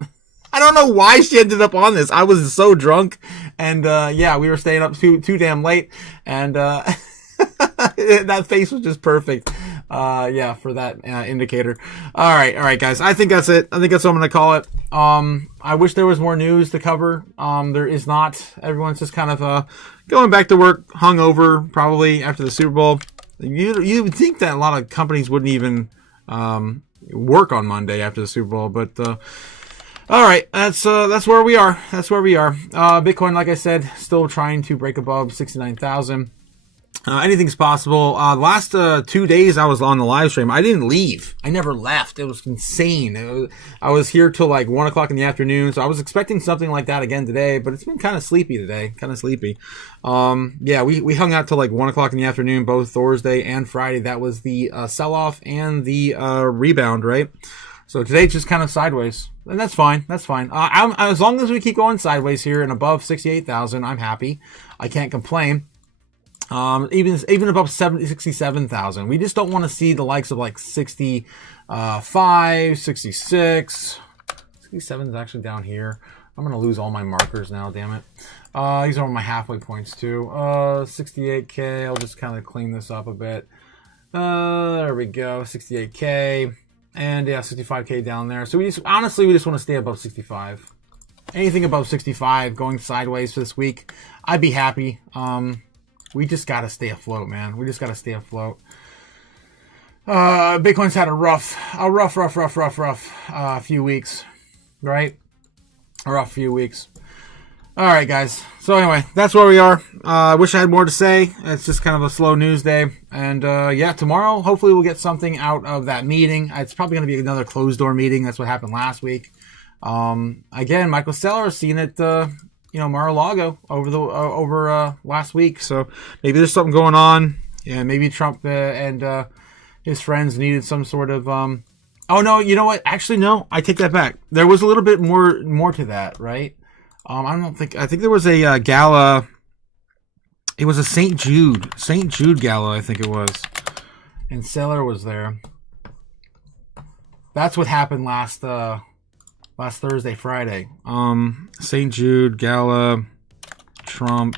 don't know why she ended up on this. I was so drunk, and we were staying up too damn late, and that face was just perfect. For that indicator. All right, guys. I think that's it. I think that's what I'm gonna call it. I wish there was more news to cover. There is not. Everyone's just kind of going back to work, hungover, probably after the Super Bowl. You would think that a lot of companies wouldn't even work on Monday after the Super Bowl, but. All right, that's where we are. Bitcoin, like I said, still trying to break above 69,000. Anything's possible. Last 2 days I was on the live stream. I didn't leave. I never left. It was insane. I was here till 1 o'clock in the afternoon. So I was expecting something like that again today, but it's been kind of sleepy today. We hung out till 1 o'clock in the afternoon, both Thursday and Friday. That was the sell-off and the rebound, right? So today's just kind of sideways, and that's fine. As long as we keep going sideways here and above 68,000, I'm happy. I can't complain. Even above 67,000, we just don't want to see the likes of 65, 66, 67 is actually down here. I'm going to lose all my markers now, damn it. These are my halfway points too. 68K, I'll just kind of clean this up a bit. There we go, 68K. And yeah, 65K down there. So honestly, we just want to stay above 65. Anything above 65 going sideways for this week, I'd be happy. We just got to stay afloat, man. We just got to stay afloat. Bitcoin's had a rough few weeks, right? A rough few weeks. All right, guys. So anyway, that's where we are. I wish I had more to say. It's just kind of a slow news day. And yeah, tomorrow, hopefully we'll get something out of that meeting. It's probably going to be another closed door meeting. That's what happened last week. Again, Michael Saylor has seen it, Mar-a-Lago over last week. So maybe there's something going on. Yeah, maybe Trump and his friends needed some sort of oh no, you know what? Actually, no, I take that back. There was a little bit more to that, right? I think there was a gala. It was a St. Jude gala, I think it was, and Saylor was there. That's what happened last Thursday, Friday. St. Jude gala, Trump,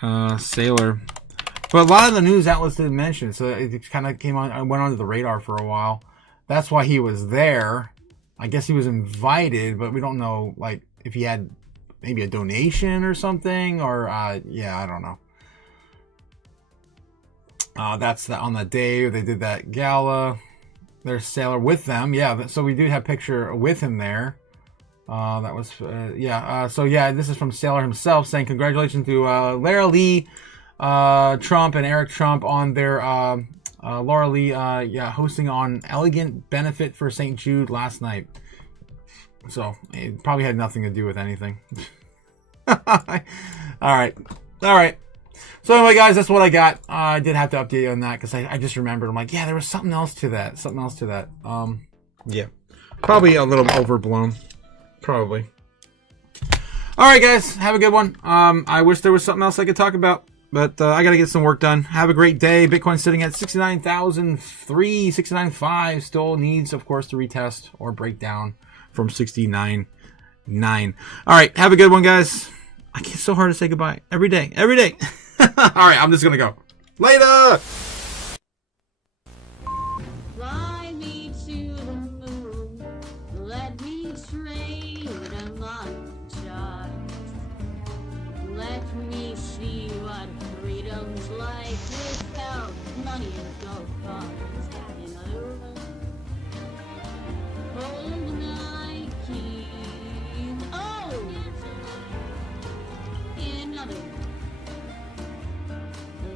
Saylor. But a lot of the news outlets didn't mention, so it kind of went under the radar for a while. That's why he was there. I guess he was invited, but we don't know, like, if he had maybe a donation or something, or yeah, I don't know. That's on the day they did that gala. There's Saylor with them, yeah. So we do have a picture with him there. That was yeah. So yeah, this is from Saylor himself saying congratulations to Lara Lee, Trump and Eric Trump on their Laura Lee hosting on Elegant Benefit for St. Jude last night. So it probably had nothing to do with anything. All right. So anyway, guys, that's what I got. I did have to update you on that because I just remembered. I'm like, yeah, there was something else to that. Yeah, probably a little overblown. Probably. All right, guys, have a good one. I wish there was something else I could talk about, but I got to get some work done. Have a great day. Bitcoin sitting at 69,003, 69.5. Still needs, of course, to retest or break down from 69.9. All right, have a good one, guys. It's so hard to say goodbye every day. All right, I'm just gonna go. Later. Fly me to the moon. Let me trade among the stars. Let me see what freedom's like without money and gold bars. In other words, hold my key. Oh, in other words.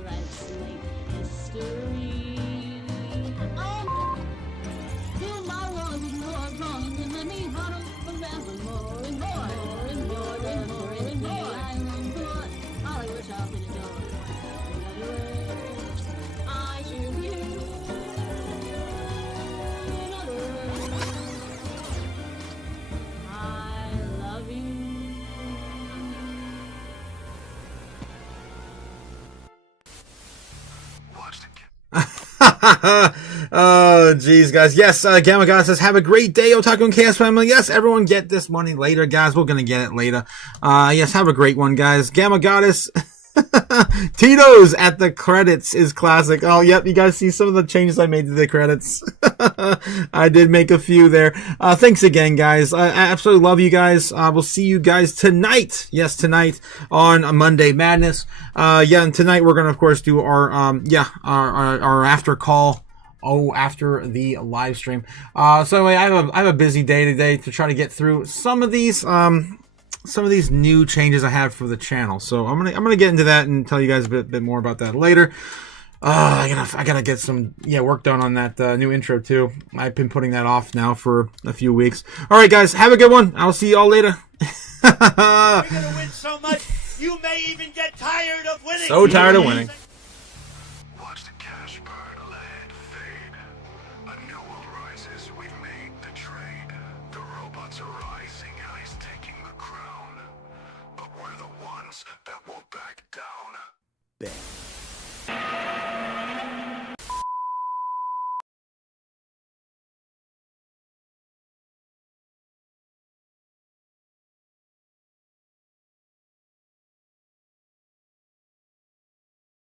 Let's make history. Oh, tomorrow is more wrong than let me huddle forevermore and more and more and more and more. I'm on board. Hollywood shop in the door. In other words, I choose you. In other words, I love you. Oh, geez, guys. Yes, Gamma God says, have a great day, Otaku and Chaos family. Yes, everyone get this money later, guys. We're going to get it later. Yes, have a great one, guys. Gamma Goddess. Tito's at the credits is classic. Oh, yep. You guys see some of the changes I made to the credits. I did make a few there. Thanks again, guys. I absolutely love you guys. We'll see you guys tonight. Yes, tonight on Monday Madness. Yeah, and tonight we're going to, of course, do our after call. Oh, after the live stream. So anyway, I have a busy day today to try to get through some of these new changes I have for the channel. So I'm gonna get into that and tell you guys a bit more about that later. I gotta get some work done on that new intro too. I've been putting that off now for a few weeks. All right, guys, have a good one. I'll see you all later. You're gonna win so much, you may even get tired of winning. So tired of winning.